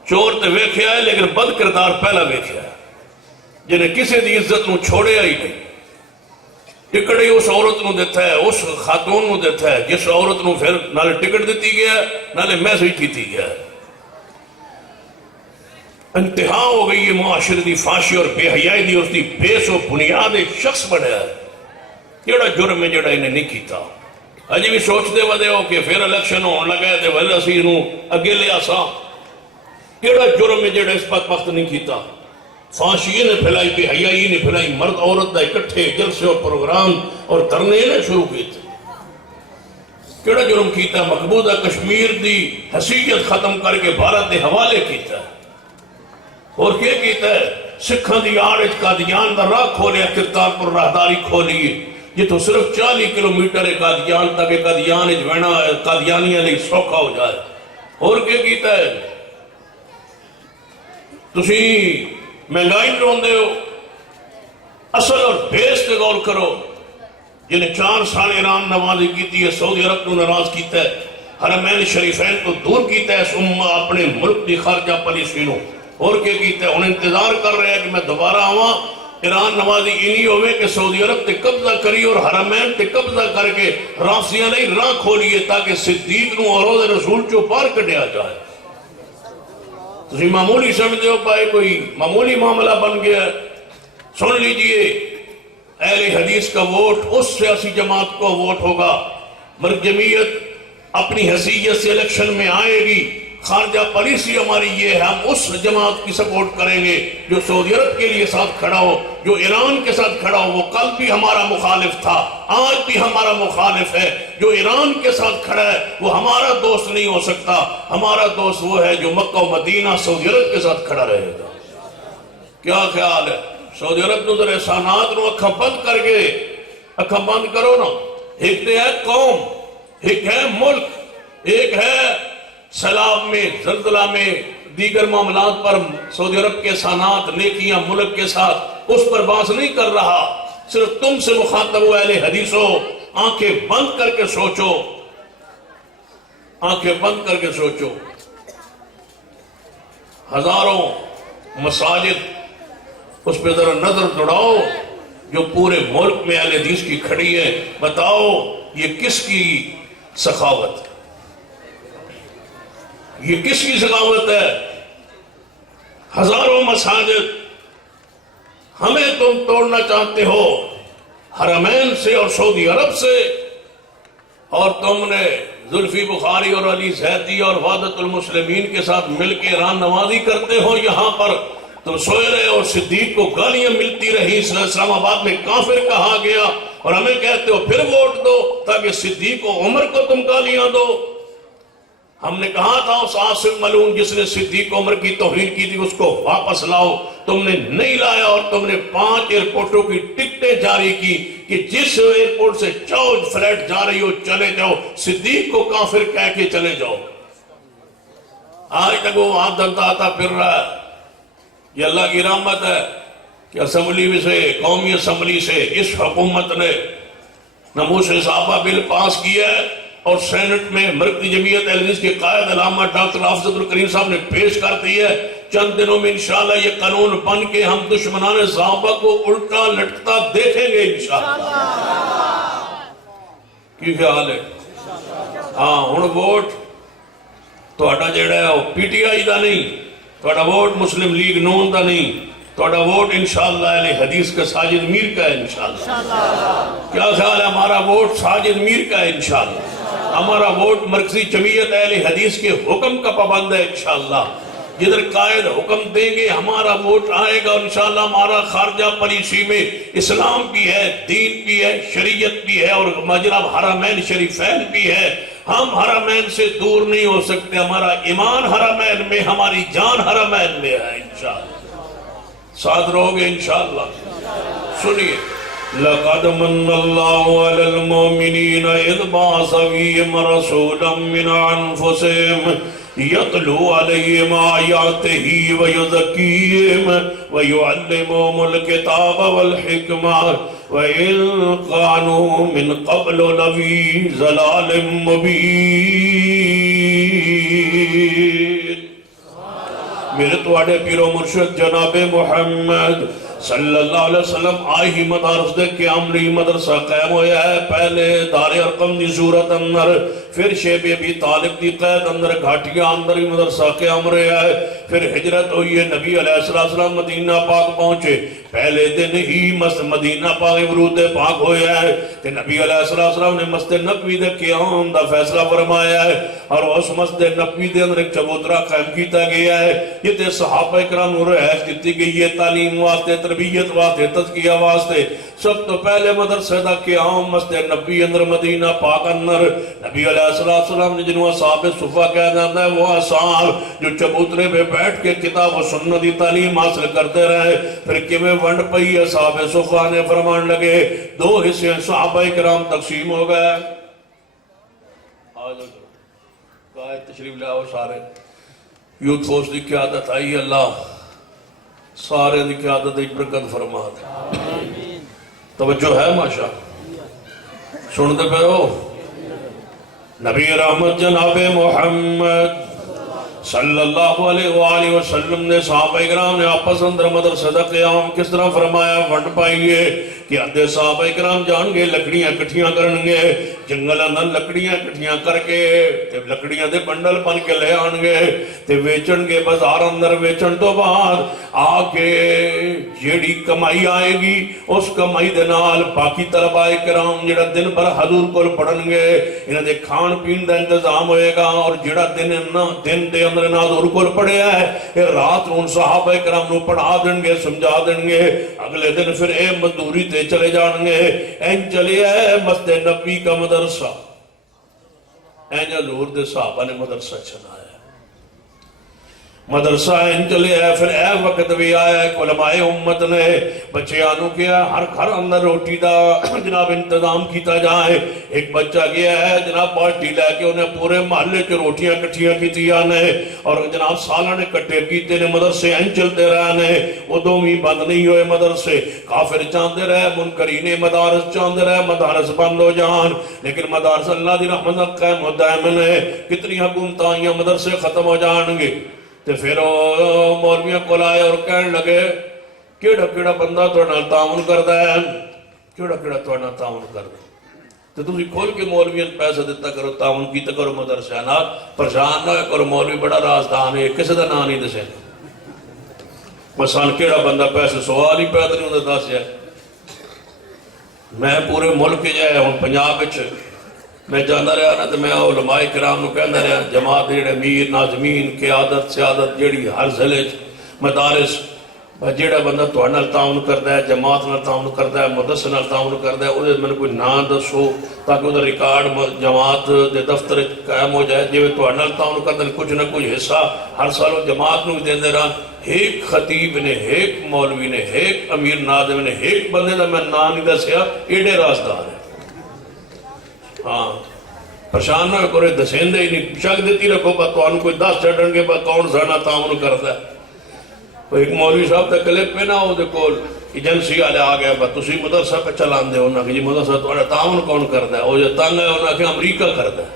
چور تے ویکھیا ہے لیکن بد کردار پہلا ویکھیا ہے، جنہیں کسی دی عزت نو چھوڑے آئی نہیں، ٹکڑ ہی اس عورت نو دیتا ہے، اس خاتون نو دیتا ہے جس عورت نو پھر نالے ٹکڑ دیتی گیا ہے نالے میسج کیتی گیا ہے، انتہا ہو گئی ہے معاشرے دی فاشی اور بے حیائی دی، اس دی بیس و بنیاد ایک شخص بنیا ہے جڑا جرم ہے جڑا انہیں نہیں کیتا. اجی بھی سوچتے ودے ہو کہ پھر الیکشن ہون لگا تے ول اسی نوں اگے لے آساں. کیڑا جرم ہے جڑا اس وقت نہیں کیتا؟ فاشی نے پھیلائی، بے حیائی نے پھیلائی، مرد عورت دا اکٹھے جلسے اور پروگرام اور دھرنے نے شروع کیتے. کیڑا جرم کیتا؟ مقبوضہ کشمیر دی حیثیت ختم کر کے بھارت دے حوالے کیتا ہے. اور کیا کیتا ہے؟ سکھاں دی آڑ وچ قادیان دا راہ کھولیا، کرتارپور راہداری کھولی ہے جتوں صرف 40 کلومیٹر ہے قادیان تک، قادیان وچ وینا قادیانیاں لئی سوکھا ہو جائے. اور کیا کیتا ہے؟ تسی مہنگائی روندے ہو، اصل اور بیس تے غور کرو. جنہیں 4 سال ایران نوازی کیتی ہے، سعودی عرب کو ناراض کیتا ہے، حرمین شریفین کو دور کیتا ہے اس امہ اپنے ملک دی خارجہ پالیسی نو. اور کیا کیتا ہے؟ انہیں انتظار کر رہے ہیں کہ میں دوبارہ آواں، ایران نوازی انہی ہوئے کہ سعودی عرب تے قبضہ کری اور حرمین تے قبضہ کر کے رافضیاں لئی راہ کھولیے تاکہ صدیق نو اور روز رسول چو پار کٹیا جائے. تسی معمولی سمجھتے ہو پائے کوئی معمولی معاملہ بن گیا ہے. سن لیجئے، اہل حدیث کا ووٹ اس سیاسی جماعت کو ووٹ ہوگا. مرد جمعیت اپنی حیثیت سے الیکشن میں آئے گی. خارجہ پالیسی ہماری یہ ہے، ہم اس جماعت کی سپورٹ کریں گے جو سعودی عرب کے لیے ساتھ کھڑا ہو، جو ایران کے ساتھ کھڑا ہو. وہ کل بھی ہمارا مخالف تھا، آج بھی ہمارا مخالف ہے. جو ایران کے ساتھ کھڑا ہے وہ ہمارا دوست نہیں ہو سکتا. ہمارا دوست وہ ہے جو مکہ و مدینہ سعودی عرب کے ساتھ کھڑا رہے گا. کیا خیال ہے؟ سعودی عرب نو در احسانات نو اکھا بند کر کے، اکھا بند کرو نا. ایک تو ہے قوم، ایک ہے ملک، ایک ہے سیلاب میں، زلزلہ میں، دیگر معاملات پر سعودی عرب کے احسانات، نیکیاں ملک کے ساتھ، اس پر بحث نہیں کر رہا. صرف تم سے مخاطب ہو اہل حدیثو. آنکھیں بند کر کے سوچو، آنکھیں بند کر کے سوچو. ہزاروں مساجد، اس پہ ذرا نظر دوڑاؤ جو پورے ملک میں اہل حدیث کی کھڑی ہے. بتاؤ یہ کس کی سخاوت، یہ کس کی سخاوت ہے؟ ہزاروں مساجد ہمیں تم توڑنا چاہتے ہو حرمین سے اور سعودی عرب سے، اور تم نے زلفی بخاری اور علی زیدی اور وحدت المسلمین کے ساتھ مل کے ایران نوازی کرتے ہو. یہاں پر تم سوئے رہے اور صدیق کو گالیاں ملتی رہی، اسلام آباد میں کافر کہا گیا، اور ہمیں کہتے ہو پھر ووٹ دو تاکہ صدیق و عمر کو تم گالیاں دو. ہم نے کہا تھا اس عاصم ملعون جس نے صدیق عمر کی توہین کی تھی اس کو واپس لاؤ. تم نے نہیں لایا اور تم نے 5 ایئرپورٹوں کی ٹکٹیں جاری کی کہ جس ایئرپورٹ سے چاہو فلائٹ جا رہی ہو چلے جاؤ، صدیق کو کافر کہہ کے چلے جاؤ. آج تک وہ وہاں دلتا آتا پھر رہا ہے. یہ اللہ کی رحمت ہے کہ اسمبلی سے، قومی اسمبلی سے اس حکومت نے ناموس صحابہ بل پاس کیا ہے، اور سینٹ میں مرکزی جمعیت اہل حدیث کے قائد علامہ ڈاکٹر حافظ عبدالکریم صاحب نے پیش کر دی ہے. چند دنوں میں انشاءاللہ یہ قانون بن کے ہم دشمنان صحابہ کو الٹا لٹکتا دیکھیں گے انشاءاللہ. کی خیال ہے؟ ہاں ہن ووٹ تہاڈا جڑا ہے وہ پی ٹی آئی دا نہیں، تہاڈا ووٹ مسلم لیگ نون دا نہیں، تہاڈا ووٹ انشاءاللہ اہل حدیث کا ساجد میر کا ہے انشاءاللہ. کیا خیال ہے؟ ہمارا ووٹ ساجد میر کا ہے انشاءاللہ. ہمارا ووٹ مرکزی جمعیت اہل حدیث کے حکم کا پابند ہے انشاءاللہ. جدھر قائد حکم دیں گے ہمارا ووٹ آئے گا انشاءاللہ. ہمارا خارجہ پالیسی میں اسلام بھی ہے، دین بھی ہے، شریعت بھی ہے، اور جناب حرمین شریفین بھی ہے. ہم حرمین سے دور نہیں ہو سکتے. ہمارا ایمان حرمین میں، ہماری جان حرمین میں ہے انشاءاللہ. ساتھ رہو گے انشاءاللہ. سنیے، لَقَدْ مَنَّ اللَّهُ عَلَى الْمُؤْمِنِينَ إِذْ بَعَثَ فِيهِمْ رَسُولًا مِّنْ أَنفُسِهِمْ يَتْلُو عَلَيْهِمْ آيَاتِهِ وَيُزَكِّيهِمْ وَيُعَلِّمُهُمُ الْكِتَابَ وَالْحِكْمَةَ وَإِن كَانُوا مِنْ قَبْلُ لَفِي ضَلَالٍ مُبِينٍ. میرے تواڈے پیر و مرشد جناب محمد صلی اللہ علیہ وسلم آئی ہی مدارس دے قیام لی مدرسہ قائم ہویا ہے. پہلے دار ارقم دی صورت اندر، پھر شیب ابی طالب دی قید اندر گھاٹیاں اندر ہی مدرسہ قیام رہا ہے. پھر ہجرت ہوئی ہے، نبی علیہ السلام مدینہ پاک پہنچے. پہلے دن ہی مدینہ پاک ورود پاک ہویا ہے کہ نبی علیہ السلام نے مسجد نبوی دے قیام دا فیصلہ فرمایا ہے، اور اس مسجد نبوی دے اندر ایک چبوترا قائم کیتا گیا ہے. یہ تے صحابہ کرام نور رہائش دیتی گئی ہے، تعلیم واسطے، تربیت واسطے، تزکیہ واسطے. سب تو پہلے مدرسے دا قیام مسجد نبوی اندر مدینہ پاک اندر نبی علیہ السلام نے جنہوں اصحاب صفہ کہہ جاتا ہے، وہ اصحاب جو چبوترے پہ بیٹھ کے کتاب و سنت دی تعلیم حاصل کرتے رہے. پھر کیویں ونڈ پئی، اصحاب صفہ نے فرمان لگے دو حصے صحابہ کرام تقسیم ہو گئے. آج قائد تشریف لے آؤ سارے. یوتھ فورس دی قیادت آئی، اللہ سارے دی قیادت ایک برکت فرما دے. توجہ ہے ماشاء سنتے پہ ہو. نبی رحمت جناب محمد صلی اللہ علیہ وآلہ وسلم نے صحابہ اکرام نے آپس اندر مدرسہ دا قیام کس طرح فرمایا؟ ونڈ پائیے کہ ادھے صحابہ اکرام جان گے لکڑیاں کٹھیاں کرنگے، جنگل اندر لکڑیاں کٹھیاں کر کے تے لکڑیاں دے بنڈل بن کے لے آنگے تے ویچن گے بازار اندر. ویچن تو بعد آگے جیڑی کمائی آئے گی اس کمائی دے نال باقی طلبہ اکرام جڑا دن بھر حضور کو پڑھنگے، انہاں دے کھان پین دا انتظام ہوئے گا. اور جڑا دن دے اندر حضور کو پڑھے ہے یہ رات ان صحابہ کرام نو پڑھا دیں گے، سمجھا دیں گے. اگلے دن پھر اے مزدوری تے چلے جان گے. این چلے ہے مسجد نبی کا مدرسہ، این حضور دے صحابہ نے مدرسہ چلایا مدرسہ این چلے ہے. پھر اے وقت بھی آیا ہے علماء امت نے بچے آنو کیا ہر گھر اندر روٹی دا جناب انتظام کیتا جائے. ایک بچہ گیا ہے جناب بالٹی لے کے انہیں پورے محلے کے روٹیاں کٹھیاں کیتی آنے اور جناب سالہ نے کٹے کیتے نے. مدرسے این چلتے رہنے، ادوں بھی بند نہیں ہوئے مدرسے. کافر چاندے رہے، منکرین مدارس چاندے رہے مدارس بند ہو جان، لیکن مدارس اللہ دی رحمت قائم و دائم ہے. کتنی حکومت آئیاں مدرسے ختم ہو جان گے. تے پھر مولویوں کو لائے اور کہنے لگے کیڑا کیڑا بندہ توڑنا تعاون کرتا ہے، کیڑا کیڑا توڑنا تعاون کرتا ہے. تو تسی کھول کے مولویوں پیسہ دیتا کرو، تعاون کیتا کرو مدرسہ نال. پریشان نہ کرو، مولوی بڑا رازدان ہے، کسی دا نام نہیں دسے. مثلا کیڑا بندہ پیسے سوال ہی پیدا نہیں ہوتا دس ہے. میں پورے ملک جائے ہوں پنجاب وچ میں جانا رہا نا تو میں علماء کرام نو کہنا رہا جماعت جڑے امیر ناظمین قیادت سیادت جڑی ہر ضلع مدارس جڑا بندہ تہاڈے نال تعاون کردا ہے، جماعت نال تعاون کردا ہے، مدرسے نال تعاون کردا ہے، اودے میں کوئی نام دسو تاکہ اودے ریکارڈ جماعت دے دفتر قائم ہو جائے. جویں تہاڈے نال تعاون کردا ہے کچھ نہ کچھ حصہ ہر سال جماعت نو دیندے رہن. ایک خطیب نے، ایک مولوی نے، ایک امیر ناظم نے، ایک بندے دا میں نام نہیں دسیا، ایڈے رازدار ہے. ہاں پریشان نہ کرے، دسین دے ہی نہیں، شک دیتی رکھو با تو کوئی دس چڑھن گے با کون سانا تعاون کرتا ہے. ایک مولوی صاحب تے کلپ پہ نہ ہو دے کول ایجنسی والے آ گیا با تسی مدرسہ پہ چلان دے ہونا کہ جی مدرسہ تھوڑا تعاون کون کرتا ہے. وہ جو تنگ ہے انہاں کہ امریکہ کرتا ہے.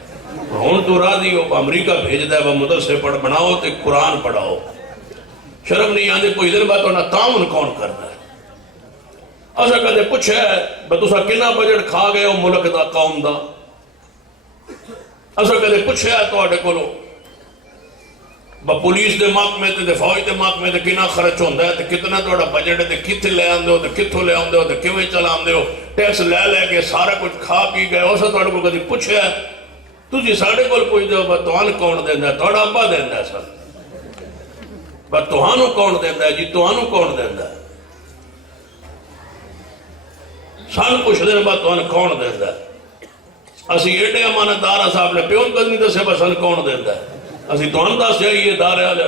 ہن تو راضی ہو امریکہ بھیجدا ہے با مدرسے پڑھ بناؤ تے قرآن پڑھاؤ. شرم نہیں آندی کوئی دن بعد انہاں تعاون کون کرتا ہے. اسا کدے پوچھے با تسا کنا بجٹ کھا گئے ہو ملک دا قوم دا. اسا کدے پوچھے تواڈے کولوں با پولیس دے محکمے تے دفاعی دے محکمے تے کنا خرچ ہوندا ہے تے کتنا تواڈا بجٹ ہے تے کتھے لے آندے ہو تے کتھوں لے آندے ہو تے کیویں چلاندے ہو. ٹیکس لے لے کے سارا کچھ کھا پی گئے. اسا تواڈے کول کدی پوچھے تسی ساڈے کول پوچھدے ہو با تہانوں کون دیندا ہے؟ تہاڈا ابا دیندا ہے. سر با تہانوں کون دیندا ہے؟ جی تہانوں کون دیندا ہے؟ سان پوچھدے نے با تہانوں کون دیندا ہے؟ اسی ایڈے امانتدار صاحب نے پیون کد نہیں دسے بس سن کون دیندا ہے. اسی تہن دس جائیے ادارے والے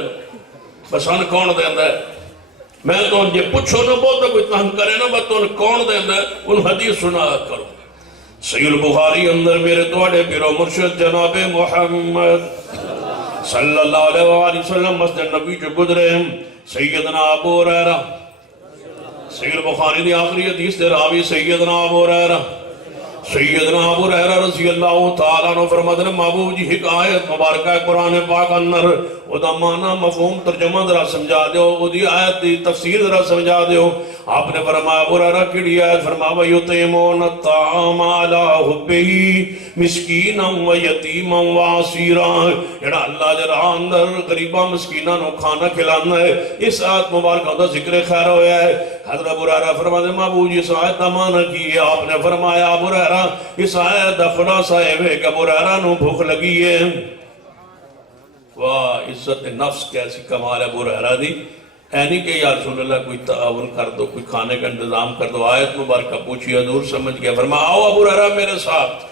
بس سن کون دیندا ہے. میں تو جے پوچھو نہ بہت کوئی تنگ کرے نا بس تہن کون دیندا ہے ان حدیث سنا کرو. صحیح البخاری اندر میرے تواڈے پیرو مرشد جناب محمد صلی اللہ علیہ وآلہ وسلم مسجد نبی جو گزرے سیدنا ابو ہریرہ، صحیح البخاری دی آخری حدیث دے راوی سیدنا ابو ہریرہ سیدنا ابو ہریرہ رضی اللہ تعالیٰ عنہ فرماتے ہیں محبوب جی حکایت مبارکہ قرآن پاک اندر او دا معنی مفہوم ترجمہ ذرا سمجھا دیو او دی آیت دی تفسیر ذرا سمجھا دیو. آپ نے فرمایا ابو ہریرہ کیڑی آیت فرمایا وَيُطْعِمُونَ الطَّعَامَ عَلَىٰ حُبِّهِ مِسْكِينًا وَيَتِيمًا وَأَسِيرًا. جڑا اللہ دے راہ اندر غریباں مسکیناں نو کھانا کھلانا ہے. اس آیت مبارکہ دا ذکر خیر ہویا ہے. حضرت ابو ہریرہ فرماتے ہیں محبوب جی اس آیت دا معنی کی ہے. آپ نے فرمایا ابو ہریرہ اس آیت دا خلاصہ ہے کہ ابو ہریرہ نو بھوک لگی ہے. واہ عزت نفس کیسی کمال ہے ابو ہریرہ دی. نہیں کہ یا رسول اللہ کوئی تعاون کر دو کوئی کھانے کا انتظام کر دو. آیت مبارکہ پوچھی حضور سمجھ گیا. فرمایا آؤ ابو ہریرہ میرے ساتھ.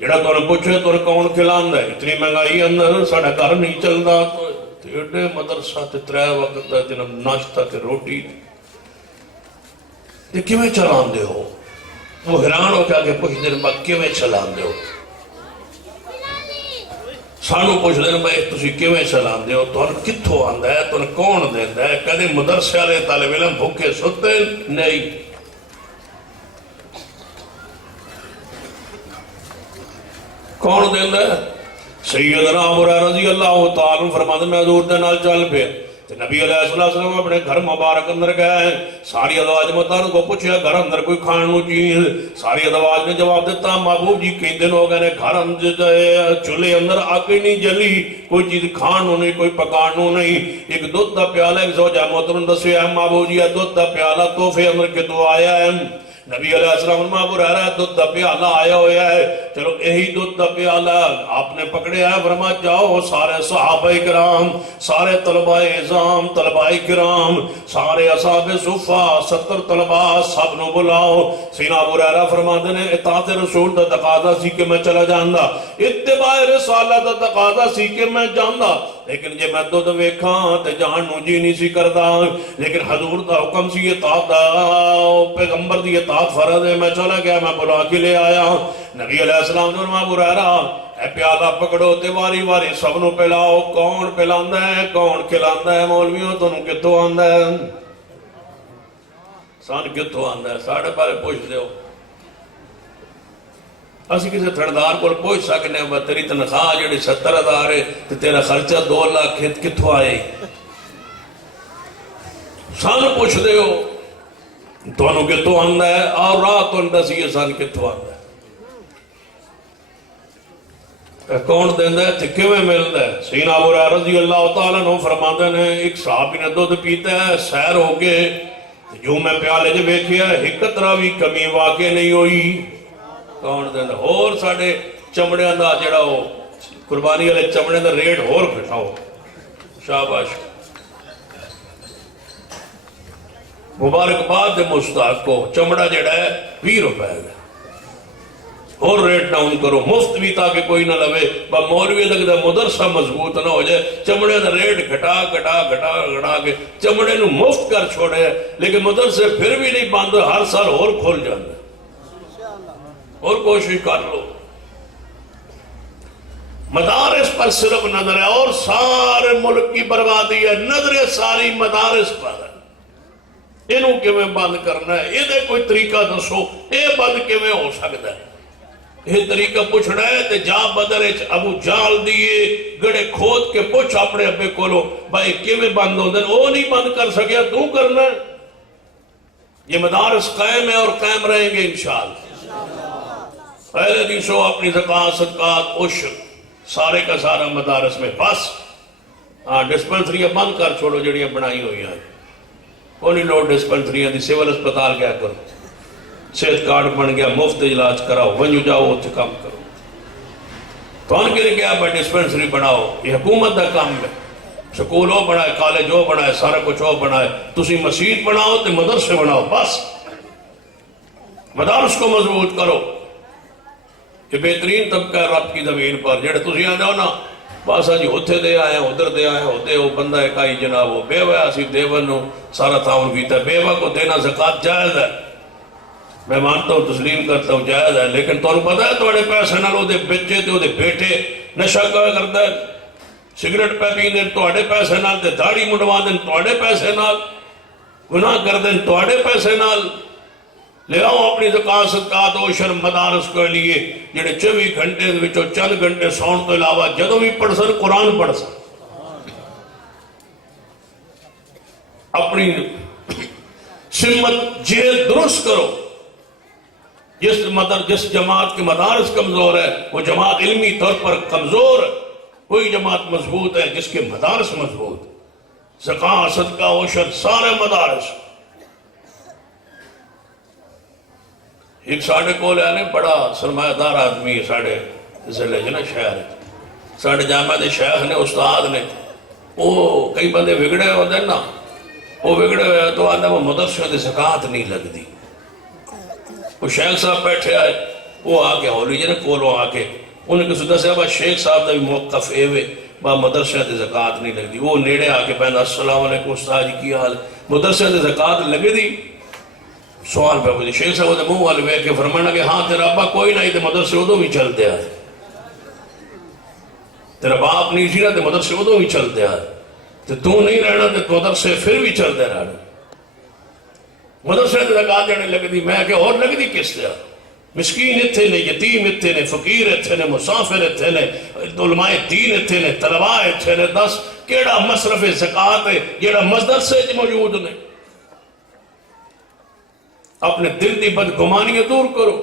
جڑا تو نے پوچھے تو نے کون کھلاندا ہے؟ اتنی مہنگائی اندر ساڈا گھر نہیں چلدا تو ایڈے مدرسہ تے 3 وقت دا جناب ناشتہ تے روٹی تے کیویں چلاندے ہو؟ وہ حیران ہو کے آگے پوچھتے ہیں بات کیویں چلاندے ہو؟ سانو پوچھتے ہیں بھائی تسی کیویں چلاندے ہو؟ تو کتھوں آندا ہے؟ تو کون دیندا ہے؟ کدے مدرسے والے طالب علم بھوکے ستے نہیں. کون دیندا ہے؟ سیدنا ابو ہریرہ رضی اللہ تعالیٰ فرماتے ہیں میں حضور دے نال چل پیا. نبی علیہ السلام اپنے گھر مبارک اندر گئے. ساری ازواج مطلب کو پوچھا گھر اندر کوئی کھانو چیز؟ ساری ازواج نے جواب دیتا محبوب جی کئی دن ہو گئے گھر چولہے اندر آگ نہیں جلی کوئی چیز کھانو نہیں کوئی پکانو نہیں. ایک دودھ دا پیالہ ایک زوجہ محترم دسیا ہے محبوب جی دودھ دا پیالہ تحفے اندر کے تو آیا ہے. نبی علیہ السلام ابو ہریرہ دودھ دا پیالہ آیا ہویا ہے. چلو یہی دودھ دا پیالہ آپ نے پکڑے ہے. فرمایا جاؤ سارے صحابہ کرام سارے طلباء اعظام طلباء کرام سارے اصحاب صفہ 70 طلباء سب نو بلاؤ. سیدنا ابو ہریرہ فرماتے ہیں اطاعت رسول دا تقاضا سی کہ میں چلا جاندا اتباع رسالت دا تقاضا سی کہ میں جاندا. لیکن جے میں دودھ ویکھاں تے جان نو جی نہیں سی کردا. لیکن حضور دا حکم سی اطاعت دا پیغمبر دی اطاعت فرض ہے. میں چلا گیا میں بلا کے لے آیا. نبی علیہ السلام نے فرمایا ابو ہریرہ اے پیالہ پکڑو تے واری واری سب نو پلاؤ. کون پلاندا ہے کون کھلاندا ہے؟ مولویوں تانوں کتھوں آندا ہے؟ سان کتھوں آندا ہے؟ ساڈے بارے پوچھ دیو. اسی کسی تھڑدار کو پوچھ سکنے ہیں تیری تنخواہ جڑی 70,000 ہے تے تیرا خرچہ 2 لاکھ کتھوں آئے؟ سان پوچھ دیو تانوں کتھوں آندا ہے اور رات تو دسی سان کتھوں آندا ہے؟ کون دیندا ہے تے کیویں ملدا ہے؟ سیدنا ابو ہریرہ رضی اللہ تعالیٰ عنہ فرماتے ہیں ایک صحابی نے دودھ پیتا ہے سیر ہو کے جو میں پیالے جو ویکھیا ایک طرح بھی کمی واقع نہیں ہوئی. کون دیندا؟ اور ساڈے چمڑیاں دا جڑا او قربانی والے چمڑے دا ریٹ ہور گھٹاؤ. شاباش مبارکباد دے مستحق کو. چمڑا جڑا ہے 20 روپے ہے اور ریٹ ڈاؤن کرو مفت بھی تاکہ کوئی نہ لوے. با مولوی تک دا مدرسہ مضبوط نہ ہو جائے. چمڑے دا ریٹ گھٹا کے چمڑے نو مفت کر چھوڑے. لیکن مدرسے پھر بھی نہیں بند ہر سال اور کھول جاندے. اور کوشش کر لو. مدارس پر صرف نظر ہے اور سارے ملک کی بربادی ہے. نظر ساری مدارس پر ہے. انہوں کیویں بند کرنا ہے؟ یہ کوئی طریقہ دسو. یہ بند کیویں ہو سکتا ہے؟ یہ طریقہ پوچھنا ہے تے جا بدر ابو جال دیئے گڑے کھود کے پوچھ اپنے ابے کولو بھائی کیویں بند ہو دیں. وہ نہیں بند کر سکیا تو کرنا ہے. یہ مدارس قائم ہے اور قائم رہیں گے انشاءاللہ. پہلے دیسو اپنی زکاة صدقات عشر سارے کا سارا مدارس میں بس. ڈسپنسریاں بند کر چھوڑو جڑیاں بنائی ہوئی ہیں. کوئی لوڈ ڈسپنسریاں دی سیول اسپتال کیا کرو. صحت کارڈ بن گیا مفت علاج کراؤ ونجو جاؤ اتنے کام کرو. تو ان کے لیے کیا بھائی ڈسپنسری بناؤ. یہ حکومت دا کام ہے. سکول ہو بنائے کالج ہو بنائے سارا کچھ ہو بنائے. تسی مسجد بناؤ تے مدرسے بناؤ بس. مدارس کو مضبوط کرو. کہ بہترین طبقہ رب کی زمین پر جڑے تسی آنے ہو نا باسا جی اتھے دے آئے ہیں ادھر دے آئے ہیں ہوتے ہو بندہ اکائی جناب ہو بیوہ اسی دیون ہو سارا تعاون کیتا ہے. بیوہ کو دینا زکاة جائز ہے. میں مانتا ہوں تسلیم کرتا ہوں جائز ہے. لیکن تو انہوں پتا ہے توڑے پیسے نال ہو دے بچے تے ہو دے بیٹے نشہ کرتا ہے سگریٹ پہ پی دیں توڑے پیسے نال تے داڑھی مڈوا دیں توڑے پیسے نال گناہ کر دیں توڑے پیسے نال. لے آؤ اپنی زکات صدقات اوشر مدارس کے لیے جڑے 24 گھنٹے وچوں چند گھنٹے سون تو علاوہ جدوں بھی پڑھ سن قرآن پڑھ سن. اپنی سمت جہد درست کرو. جس جماعت کے مدارس کمزور ہے وہ جماعت علمی طور پر کمزور ہے. کوئی جماعت مضبوط ہے جس کے مدارس مضبوط. زکات صدقہ اوشر سارے مدارس. ایک ساڑھے کول ہے بڑا سرمایہ دار آدمی ہے ساڑھے ضلع جنا شہر ساڑھے جامعہ دے شیخ نے استاد نے وہ کئی بندے بگڑے ہوتے ہیں نا وہ بگڑے ہوئے تو آدھا وہ مدرسے دے زکات نہیں لگ دی. وہ شیخ صاحب بیٹھے آئے وہ آ کے ہولی جی نے کولوں آ کے انہیں کسی دسیا با شیخ صاحب دا بھی موقف ایوے با مدرسے دے زکات نہیں لگ دی. وہ نیڑے آ کے پہنا السلام علیکم استاد جی کی حال مدرسے دے زکات لگے دی. سوال پہ ہوئی شیخ صاحب دے منہ والے وے کے فرمانا کہ ہاں تیرا ابا کوئی نہیں تے مدرسے ادو بھی چلتے آئے. تیرا باپ نہیں سی نا تے مدرسے ادو بھی چلتے آئے. تو نہیں رہنا تے مدرسے پھر بھی چلتے رہنا. مدرسے دے زکات جانے لگ دی. میں کہ اور لگ دی کس طرح مسکین اتھے نے یتیم اتھے نے فقیر اتھے نے مسافر اتھے نے علماء دین اتھے نے طلباء اتھے نے. دس کیڑا مصرف زکات ہے جیڑا مدرسے چ موجود نہیں. اپنے دل دی بدگمانیاں دور کرو.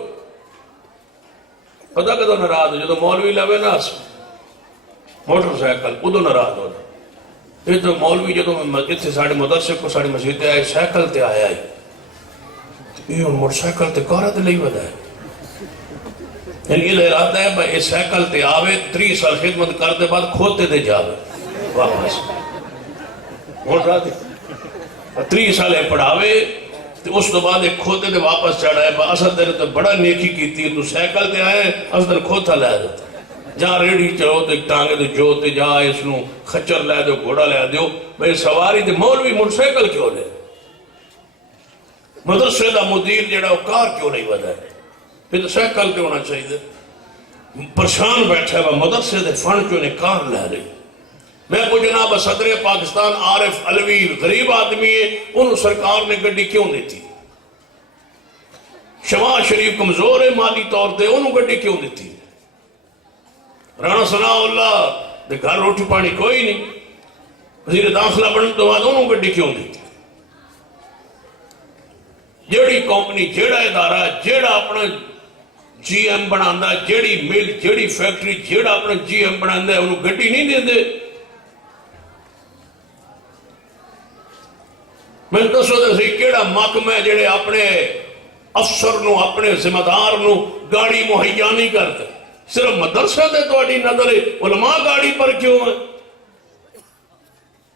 پتہ کدو ناراض ہو جدو مولوی لوے نا موٹر سائیکل ادو ناراض ہو. یہ تو مولوی جدو اتنے ساڑھے مدرسے کو ساڑھے مسجد آئے سائیکل تے آیا ہے یہ موٹر سائیکل تے کارا تے لئی ودا ہے. یعنی یہ ارادہ ہے بھائی اس سائیکل تے آوے 3 سال خدمت کرتے بعد کھوتے دے جاوے واپس موٹر آتے 3 سال پڑھاوے تو اس تو بعد ایک کھوتے دے واپس چڑھا ہے اصل تیرے تو بڑا نیکی کیتی ہے تو سائیکل تے آئے اصل کھوتا لے دیتا جہاں ریڑھی چلو تو ایک ٹانگے تو جو تے جا اس نو خچر لے دو گھوڑا لے دیو بھئی سواری تے مولوی موٹر سائیکل کیوں لے مدرسے دا مدیر جڑا وہ کار کیوں نہیں ودا ہے پھر تو سائیکل کیوں ہونا چاہیے. پریشان بیٹھا ہے وہ مدرسے دے فنڈ کیوں نے کار لے رہی. میں کو جناب صدر پاکستان عارف علوی غریب آدمی ہے انہوں سرکار نے گڈی کیوں دیتی. شمال شریف کمزور ہے مالی طور تے انہوں گڈی کیوں دیتی. رانا ثناء اللہ دے گھر روٹی پانی کوئی نہیں وزیر داخلہ بننے تو بعد انہوں گڈی کیوں دیتی. جیڑی کمپنی جیڑا ادارہ جیڑا اپنا جی ایم بنانا جیڑی مل جیڑی فیکٹری جیڑا اپنا جی ایم بنانا انہوں گڈی نہیں دے دے. میں دسو دے سی کیڑا محکمہ ہے جڑے اپنے افسر نو اپنے ذمہ دار نو گاڑی مہیا نہیں کرتے. صرف مدرسہ دے تو اڈی نظر علماء گاڑی پر کیوں ہے.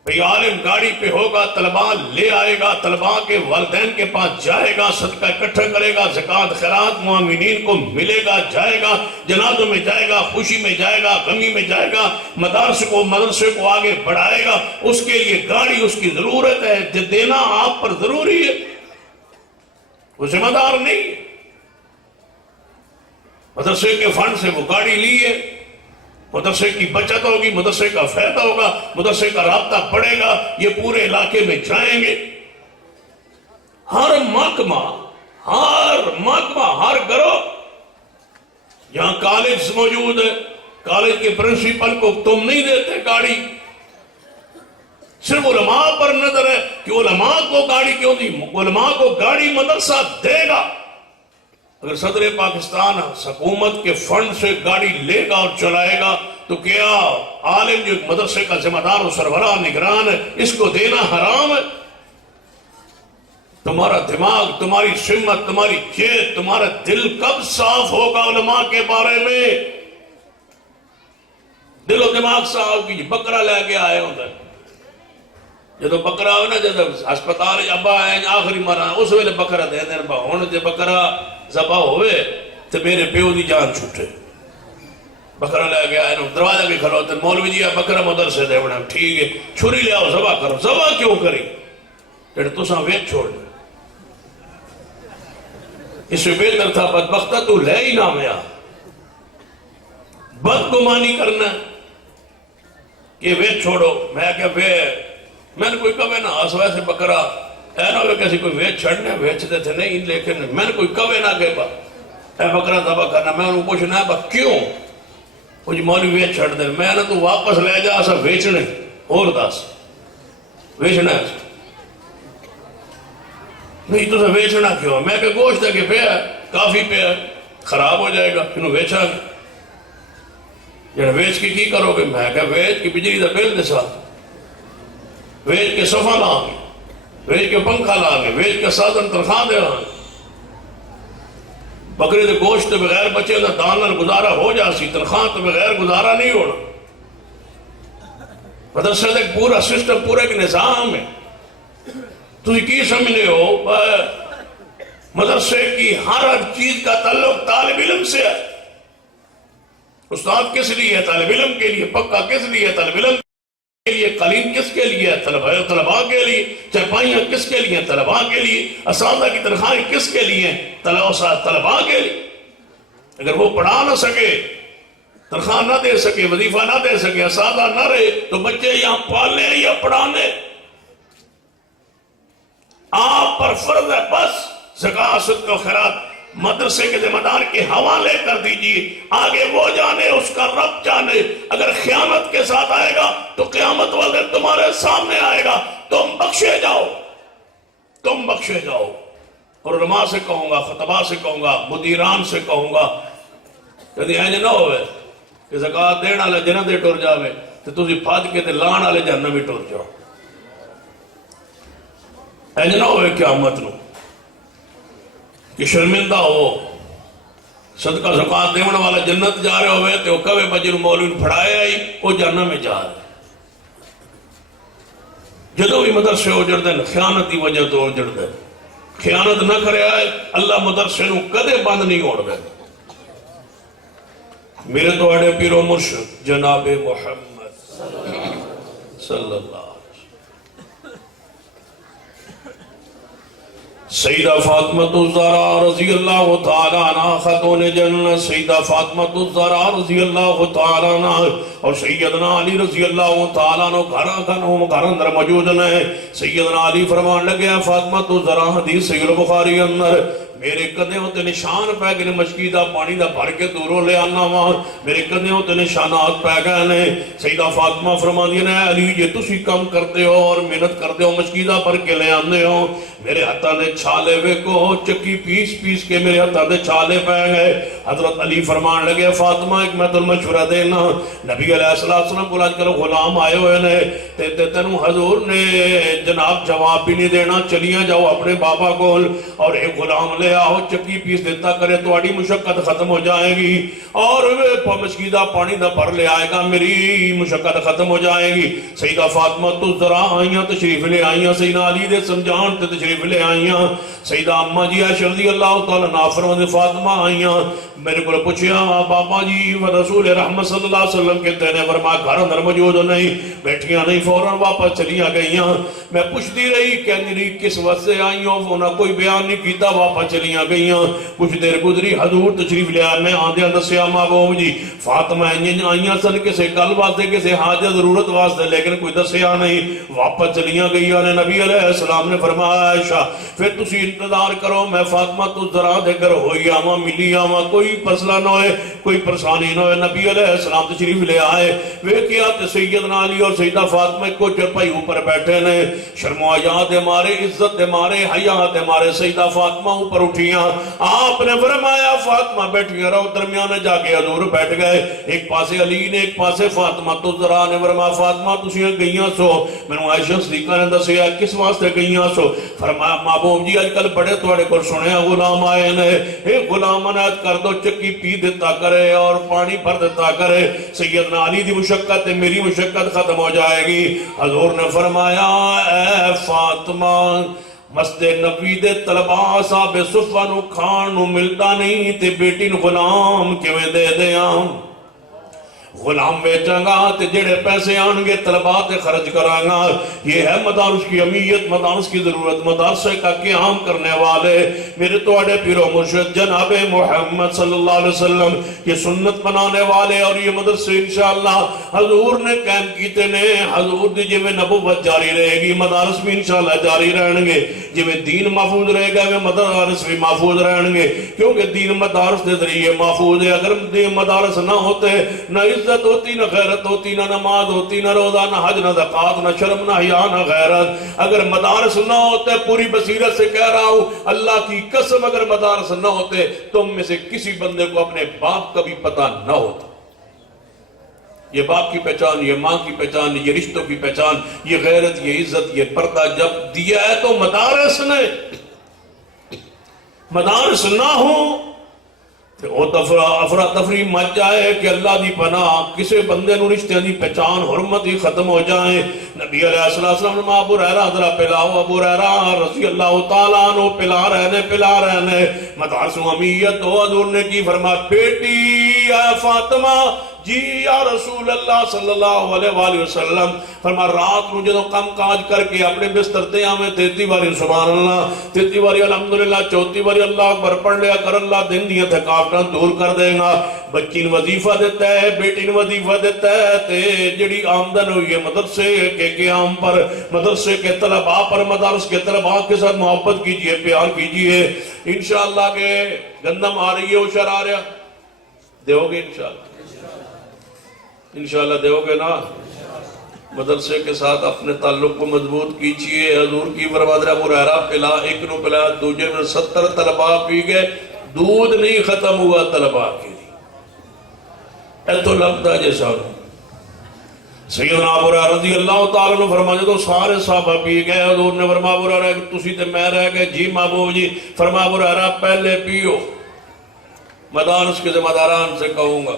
بھئی عالم گاڑی پہ ہوگا طلباء لے آئے گا طلباء کے والدین کے پاس جائے گا صدقہ اکٹھا کرے گا زکوٰۃ خیرات معاملین کو ملے گا جائے گا جنازوں میں جائے گا خوشی میں جائے گا غمی میں جائے گا مدرسے کو آگے بڑھائے گا. اس کے لیے گاڑی اس کی ضرورت ہے دینا آپ پر ضروری ہے. وہ ذمہ دار نہیں ہے. مدرسے کے فنڈ سے وہ گاڑی لی ہے مدرسے کی بچت ہوگی مدرسے کا فائدہ ہوگا مدرسے کا رابطہ بڑھے گا یہ پورے علاقے میں جائیں گے. ہر محکمہ ہر گروہ یہاں کالج موجود ہے کالج کے پرنسپل کو تم نہیں دیتے گاڑی. صرف علماء پر نظر ہے کہ علماء کو گاڑی کیوں دی. علماء کو گاڑی مدرسہ دے گا. اگر صدر پاکستان حکومت کے فنڈ سے گاڑی لے گا اور چلائے گا تو کیا عالم جو مدرسے کا ذمہ دار و سربراہ نگران ہے اس کو دینا حرام ہے. تمہارا دماغ تمہاری سمت تمہاری جیت تمہارا دل کب صاف ہوگا علماء کے بارے میں. دل و دماغ صاف کی بکرا لے کے آئے ہوتا ہے جدو بکرا ہو نا جدو ہسپتال ابا آئے آخری مرا اس ویلے بکرا دے دین با ہون جے بکرا ذبح ہوئے تو میرے پیو دی جان چھوٹے. بکرا لے کے آئے دروازہ کے کھڑا ہوتے مولوی جی بکرا مدرسے دے بنا ٹھیک ہے چھری لے آؤ ذبح کرو. ذبح کیوں کری جڑے تساں ویچ چھوڑ دے. اس سے بہتر تھا بدبختہ تو لے ہی نہ میا. بدگمانی کرنا کہ ویچ چھوڑو. میں کہ میں نے کوئی کہا نا اس ویسے بکرا اے نہ ہوئے کسی کوئی ویچ چھڑنے ویچتے تھے نہیں، لیکن میں نے کوئی کبے نہ کہ با اے بکرا دبا کرنا، میں انہوں پوچھنا ہے با کیوں؟ وہ جی مولوی ویچ چھڑ دیں، میں نے تو واپس لے جا سا ویچنے اور داس ویچنا ہے نہیں تو سے ویچنا کیوں؟ میں کہ گوشت ہے کہ پہ ہے کافی پہ ہے خراب ہو جائے گا، انہوں ویچا گیا جنہاں ویچ کی کرو گے؟ میں کہ ویچ کی بجلی دا بل دے ساتھ، ویچ کے صفحہ لائیں گے، ویچ کے پنکھا لائیں گے، ویچ کے ساتھ تنخواہ دے رہا ہیں، بکری دے گوشت بغیر بچے دا دانر گزارا ہو جاسی، تنخواہ تو بغیر گزارا نہیں ہونا۔ مدرسے دا ایک پورا سسٹم، پورا ایک نظام ہے۔ تُسی کی سمجھنے ہو مدرسے کی ہر چیز کا تعلق طالب علم سے ہے۔ استاد کس لیے ہے؟ طالب علم کے لیے۔ پکا کس لیے ہے؟ طالب علم کے لیے۔ قالین کس کے لیے ہے؟ طلباء کے لیے۔ چرپائیاں کس کے لیے ہیں؟ طلباء کے لیے۔ اساتذہ کی تنخواہیں کس کے لیے ہیں؟ طلباء کے لیے۔ اگر وہ پڑھا نہ سکے، تنخواہ نہ دے سکے، وظیفہ نہ دے سکے، اساتذہ نہ رہے تو بچے یہاں پالنے یا پڑھانے؟ آپ پر فرض ہے بس زکاة صدقہ و خیرات مدرسے کے ذمہ دار کے حوالے کر دیجئے، آگے وہ جانے، اس کا رب جانے۔ اگر خیانت کے ساتھ آئے گا تو قیامت والے تمہارے سامنے آئے گا، تم بخشے جاؤ، تم بخشے جاؤ۔ اور علماء سے کہوں گا، خطباء سے کہوں گا، مدیران سے کہوں گا، کہتے ہیں نہ ہوئے کہ زکاة دین والے جنت دے ٹر جاوے تو تسی پھاد کے تے لان والے جہنم بھی ٹر جاؤ۔ ایج نہ ہوئے قیامت نو کہ شرمندہ ہو، صدقہ زکاة دیون والا جنت جا رہے ہوئے تو کبے بجر مولوی نے پڑھائے آئی وہ جہنم میں جا رہے۔ جدو بھی مدرسے ہو جڑ خیانتی وجہ تو ہو جڑ دیں، خیانت نہ کرے آئے اللہ مدرسے نو کدے بند نہیں ہوڑ دیں۔ میرے تو اڑے پیرو مرشد جناب محمد صلی اللہ علیہ وسلم، سیدہ فاطمۃ الزہرا رضی اللہ تعالیٰ عنہ خاتون جنت، سیدہ فاطمۃ الزہرا رضی اللہ تعالیٰ عنہ اور سیدنا علی رضی اللہ تعالیٰ عنہ گھر اندر موجود ہیں۔ سیدنا علی فرمان لگے فاطمۃ الزہرا حدیث صحیح بخاری اندر میرے قدموں ہوتے نشان پہ گئے، مشکی دا پانی دا بھر کے دوروں لے آنا وہاں میرے قدموں ہوتے نشانات پہ گئے۔ سیدہ فاطمہ فرما دیا نے علی یہ تسی کم کرتے ہو اور محنت کرتے ہو، مشکی دا بھر کے لے آنے ہو، میرے ہتھاں دے چھالے وے کو چکی پیس پیس کے میرے ہتھاں دے چھالے پہ گئے۔ حضرت علی فرمان لگے فاطمہ ایک میں تل مشورہ دینا، نبی علیہ السلام کو آج کل غلام آئے ہوئے نے تینوں حضور نے جناب جواب بھی نہیں دینا، چلیاں جاؤ اپنے بابا کو اور ایک غلام لے آؤ چکی پیس دیتا کرے تو آڑی مشقت ختم ہو جائے گی اور مشکیدہ پانی دا بھر لے آئے گا، میری مشقت ختم ہو جائے گی۔ سیدہ فاطمہ تو ذرا آئیاں تشریف لے آئیاں، سیدہ علی دے سمجھان تے تشریف لے آئیاں، سیدہ اممہ جی عائشہ رضی اللہ تعالیٰ نافرمان فاطمہ آئیاں، میرے کو پوچھیا بابا جی رسول رحمت صلی اللہ علیہ وسلم کے تینے فرمایا گھر اندر موجود نہیں، بیٹھیاں نہیں، فوراً واپس چلیاں گئیاں۔ میں پوچھتی رہی کہنی رہی کس وقت سے آئیوں، انہاں کوئی بیان نہیں کیتا، واپس چلیاں گئیاں۔ کچھ دیر گزری حضور تشریف لے آئے، میں آندھیاں دسیا محبوب جی فاطمہ آئیاں سن کسے گل واسطے کسے حاجت ضرورت واسطے، لیکن کوئی دسیا نہیں، واپس چلیاں گئیاں نے۔ نبی علیہ السلام نے فرمایا عائشہ پھر تسی انتظار کرو، میں فاطمہ تو ذرا دے کر ہوئی آواں ملی آواں، کوئی مسئلہ نہ ہوئے، کوئی پریشانی نہ ہوئے۔ نبی علیہ السلام تشریف لے آئے، ویکھیا تے سیدنا علی اور سیدہ فاطمہ کو چرپائی اوپر بیٹھے نے، شرم و حیا دے مارے، عزت دے مارے، حیا دے مارے سیدہ فاطمہ اوپر اٹھیاں۔ آپ نے فرمایا فاطمہ بیٹھیاں رہو، درمیان جا کے حضور بیٹھ گئے، ایک پاسے علی نے ایک پاسے فاطمہ تو ذرا نے فرمایا فاطمہ تسیاں گئیاں سو، میں نے عائشہ صدیقہ نے دسیا کس واسطے گئیاں سو؟ فرمایا محبوب جی آج کل بڑے تواڈے کو سنیا غلام آئے نے، ایک غلام عنایت کر دو چکی پی دیتا کرے اور پانی بھر دیتا کرے، سیدنا علی دی مشقت میری مشقت ختم ہو جائے گی۔ حضور نے فرمایا اے فاطمہ مسجد نبی دے طلباء صاحب صفہ نو کھان نو ملتا نہیں تے بیٹی نو غلام کیویں دے دیاں؟ غلام بیچاں گا تے جڑے پیسے آن گے طلباء تے خرچ کراں گا. یہ ہے مدارس کی اہمیت، مدارس کی ضرورت، مدارسے کا قیام کرنے والے میرے توڑے پیر و مرشد جناب محمد صلی اللہ علیہ وسلم یہ سنت بنانے والے. اور یہ مدرسے انشاءاللہ حضور نے قائم کیتے نے. حضور دی جی میں نبوت جاری رہے گی، مدارس بھی انشاءاللہ جاری رہن گے. جی میں دین محفوظ رہے گا میں مدارس بھی محفوظ رہن گے، کیونکہ دین مدارس دے ذریعے محفوظ ہے. اگر دین مدارس نہ ہوتے نہ عزت ہوتی، نہ غیرت ہوتی، نہ نماز ہوتی، نہ روزہ، نہ حج، نہ زکوٰۃ، نہ شرم، نہ حیا، نہ غیرت. اگر مدارس نہ ہوتے، پوری بصیرت سے کہہ رہا ہوں اللہ کی قسم، اگر مدارس نہ ہوتے تم میں سے کسی بندے کو اپنے باپ کا بھی پتہ نہ ہوتا. یہ باپ کی پہچان، یہ ماں کی پہچان، یہ رشتوں کی پہچان، یہ غیرت، یہ عزت، یہ پردہ جب دیا ہے تو مدارس نے. مدارس نہ ہوں تو افراتفری مچ جائے کہ اللہ دی پناہ کسے بندے نو رشتے دی پہچان حرمت ہی ختم ہو جائیں. نبی علیہ السلام نے ابو ہریرہ ذرا پلاؤ، ابو ہریرہ رضی اللہ تعالیٰ عنہ پلا رہنے مدارس اہمیت ہو. حضور نے کی فرمایا بیٹی یا فاطمہ جی یا رسول اللہ صلی اللہ علیہ وآلہ وسلم. فرما رات نو جدو کم کاج کر کے اپنے بستر تے آویں 33 باری سبحان اللہ، 33 باری الحمدللہ، 34 باری اللہ اکبر پڑھ لیا کر، اللہ دن دیاں تھکاوٹاں دور کر دے گا. بچی نے وظیفہ دیتا ہے، بیٹی نے وظیفہ دیتا ہے، تے جڑی آمدن ہوئی ہے مدرسے کے قیام پر، مدرسے کے طلباء پر، مدارس کے طلباء کے ساتھ محبت کیجئے، پیار کیجئے. انشاءاللہ کہ گندم آ رہی ہے، اوشر آ رہا دیو گے انشاءاللہ دیو گے نا. مدرسے کے ساتھ اپنے تعلق کو مضبوط کیجئے. حضور کی فرمایا ابو ہریرہ پلا، ایک نو پلا، دوجے میں 70 طلباء پی گئے، دودھ نہیں ختم ہوا طلباء کے لیے. اے تو لگتا جیسا سیدنا ابو ہریرہ رضی اللہ تعالیٰ نے فرمایا تو سارے صحابہ پی گئے. حضور نے فرمایا ابو ہریرہ تسی تے میں رہ گئے. جی محبوب جی. فرمایا ابو ہریرہ پہلے پیو، مدارس کے ذمہ داران سے کہوں گا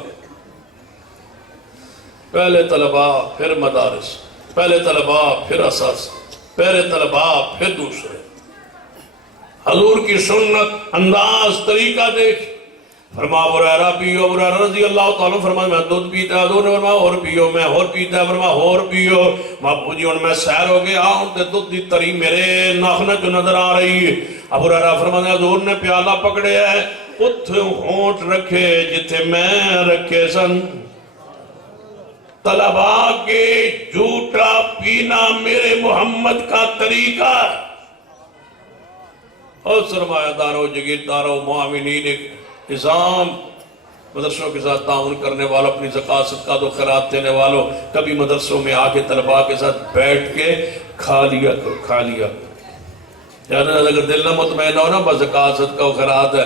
پہلے طلباء پھر مدارس، پہلے طلباء پھر اساس، پہلے طلباء پھر دوسرے. حضور کی سنت، انداز، طریقہ دیکھ. فرما ابو ہریرہ پیو. ابو ہریرہ رضی اللہ تعالیٰ فرمایا میں دودھ پیتا. حضور نے فرمایا اور پیو. میں اور پیتا. فرمایا اور پیو. محبوب جی ان میں سیر ہو گیا ہوں تے دودھ دی تری میرے ناخنہ جو نظر آ رہی ہے. ابو ہریرہ فرمایا حضور نے پیالہ پکڑے ہے، اتھے ہونٹ رکھے جتھے میں رکھے سن. طلباء کے جھوٹا پینا میرے محمد کا طریقہ. اور سرمایہ داروں، جگیرداروں، معاونین نظام، مدرسوں کے ساتھ تعاون کرنے والوں، اپنی زکوٰۃ صدقات و خیرات دینے والوں، کبھی مدرسوں میں آ کے طلباء کے ساتھ بیٹھ کے کھا لیا کرو. اگر دل نہ مطمئن ہو نا بس زکوٰۃ صدقہ و خیرات ہے،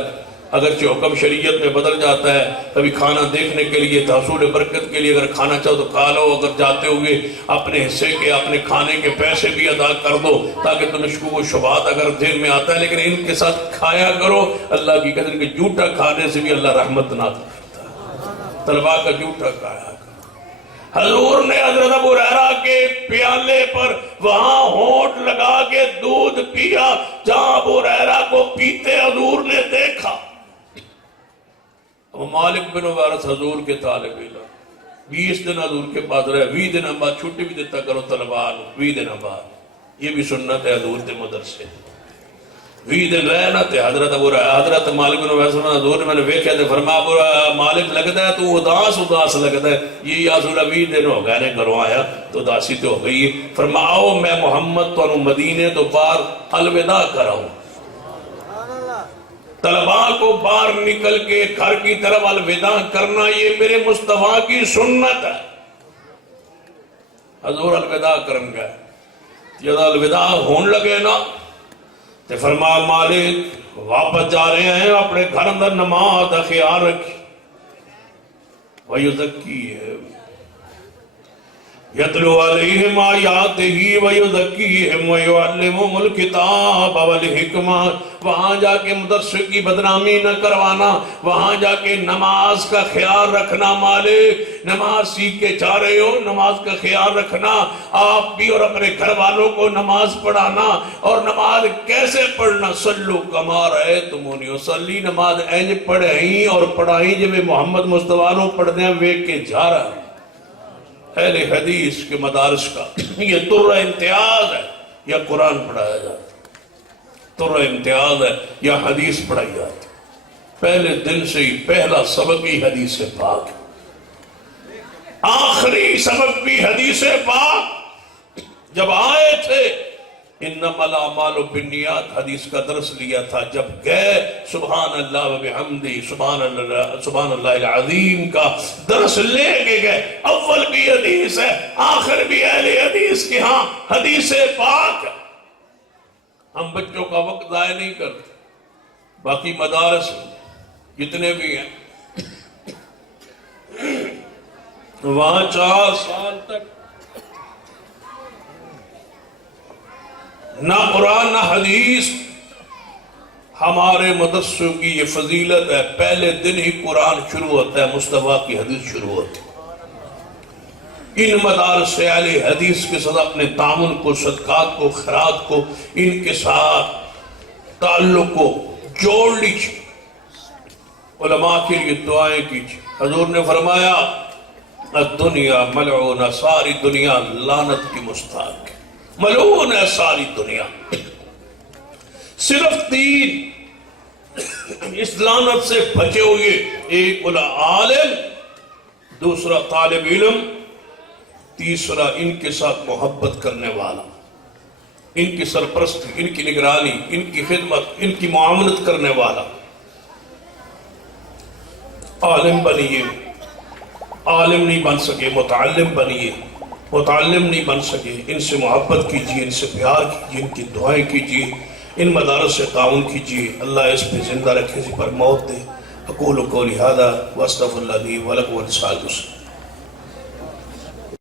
اگرچہ حکم شریعت میں بدل جاتا ہے. کبھی کھانا دیکھنے کے لیے، تحصول برکت کے لیے اگر کھانا چاہو تو کھا لو. اگر جاتے ہوئے اپنے حصے کے، اپنے کھانے کے پیسے بھی ادا کر دو تاکہ تمہیں شکوک و شبہات اگر دل میں آتا ہے. لیکن ان کے ساتھ کھایا کرو. اللہ کی قدر کے جھوٹا کھانے سے بھی اللہ رحمت نازل کرتا ہے. طلباء کا جھوٹا کھایا کرو. حضور نے حضرت ابو ہریرہ کے پیالے پر وہاں ہونٹ لگا کے دودھ پیا جہاں ابو ہریرہ کو پیتے حضور نے دیکھا. مالک بن وارث حضور کے طالب علم 20 دن حضور کے پاس رہے. 20 دن بعد چھٹی بھی دیتا کرو طلباء. 20 دن بعد یہ بھی سنت ہے حضور کے مدرسے. 20 دن رہنا تے حضرت مالک بن وارث حضور نے میں نے ویکھیا تے فرمایا مالک لگتا ہے تو اداس لگتا ہے. یہ یا رسول اللہ 20 دن ہو گئے نے گھروں آیا تو اداسی تو ہو گئی. فرماؤ میں محمد تو مدینے تو باہر الوداع کراؤں. طلباء کو باہر نکل کے گھر کی طرف الوداع کرنا یہ میرے مصطفیٰ کی سنت ہے. حضور الوداع کرن گئے. جب الوداع ہون لگے نا تو فرمایا مالک واپس جا رہے ہیں، اپنے گھر اندر نماز کا خیال رکھی. وَيُزَكِّيهِمْ يَتْلُو عَلَيْهِمْ آيَاتِهِ وَيُزَكِّيهِمْ وَيُعَلِّمُهُمُ الْكِتَابَ وَالْحِكْمَةَ. وہاں جا کے مدرسے کی بدنامی نہ کروانا، وہاں جا کے نماز کا خیال رکھنا. مالک نماز سیکھ کے جا رہے ہو، نماز کا خیال رکھنا. آپ بھی اور اپنے گھر والوں کو نماز پڑھانا. اور نماز کیسے پڑھنا؟ صلو کما رأیتمونی اصلی. نماز اینج پڑھیں اور پڑھائیں جو محمد مصطفیٰ نو پڑھنے ویکھ کے جا رہا ہے. اہل حدیث کے مدارس کا یہ طرہ امتیاز ہے، یا قرآن پڑھایا جاتا، طرہ امتیاز ہے یا حدیث پڑھائی جاتی۔ پہلے دن سے ہی پہلا سبق ہی حدیث پاک، آخری سبق بھی حدیث پاک۔ جب آئے تھے انما الاعمال بالنیات حدیث کا درس لیا تھا، جب گئے سبحان اللہ و بحمدی سبحان اللہ العظیم کا درس لے کے گئے۔ اول بھی حدیث ہے، آخر بھی اہل حدیث کے ہاں حدیث پاک۔ ہم بچوں کا وقت ضائع نہیں کرتے، باقی مدارس جتنے بھی ہیں وہاں 4 سال تک نہ قرآن نہ حدیث۔ ہمارے مدرسوں کی یہ فضیلت ہے، پہلے دن ہی قرآن شروع ہوتا ہے، مصطفیٰ کی حدیث شروع ہوتی ہے۔ ان مدارس سے اہل حدیث کے ساتھ اپنے تعاون کو، صدقات کو، خیرات کو، ان کے ساتھ تعلق کو جوڑ لیجیے، علماء کے لیے دعائیں کیجیے۔ حضور نے فرمایا الدنیا ملعونہ، ساری دنیا لعنت کی مستحق، ملعون ہے ساری دنیا۔ صرف 3 اس لعنت سے بچے ہوئے، ایک عالم، دوسرا طالب علم، تیسرا ان کے ساتھ محبت کرنے والا، ان کی سرپرستی، ان کی نگرانی، ان کی خدمت، ان کی معاونت کرنے والا۔ عالم بنیے، عالم نہیں بن سکے متعلم بنیے، متعلم نہیں بن سکے ان سے محبت کیجیے، ان سے پیار کیجیے، ان کی دعائیں کیجیے، ان مدارس سے تعاون کیجیے۔ اللہ اس پہ زندہ رکھے، اسی پر موت دے۔ اقول قولی ھذا واستغفر اللہ لی ولکم ولسائر المسلمین۔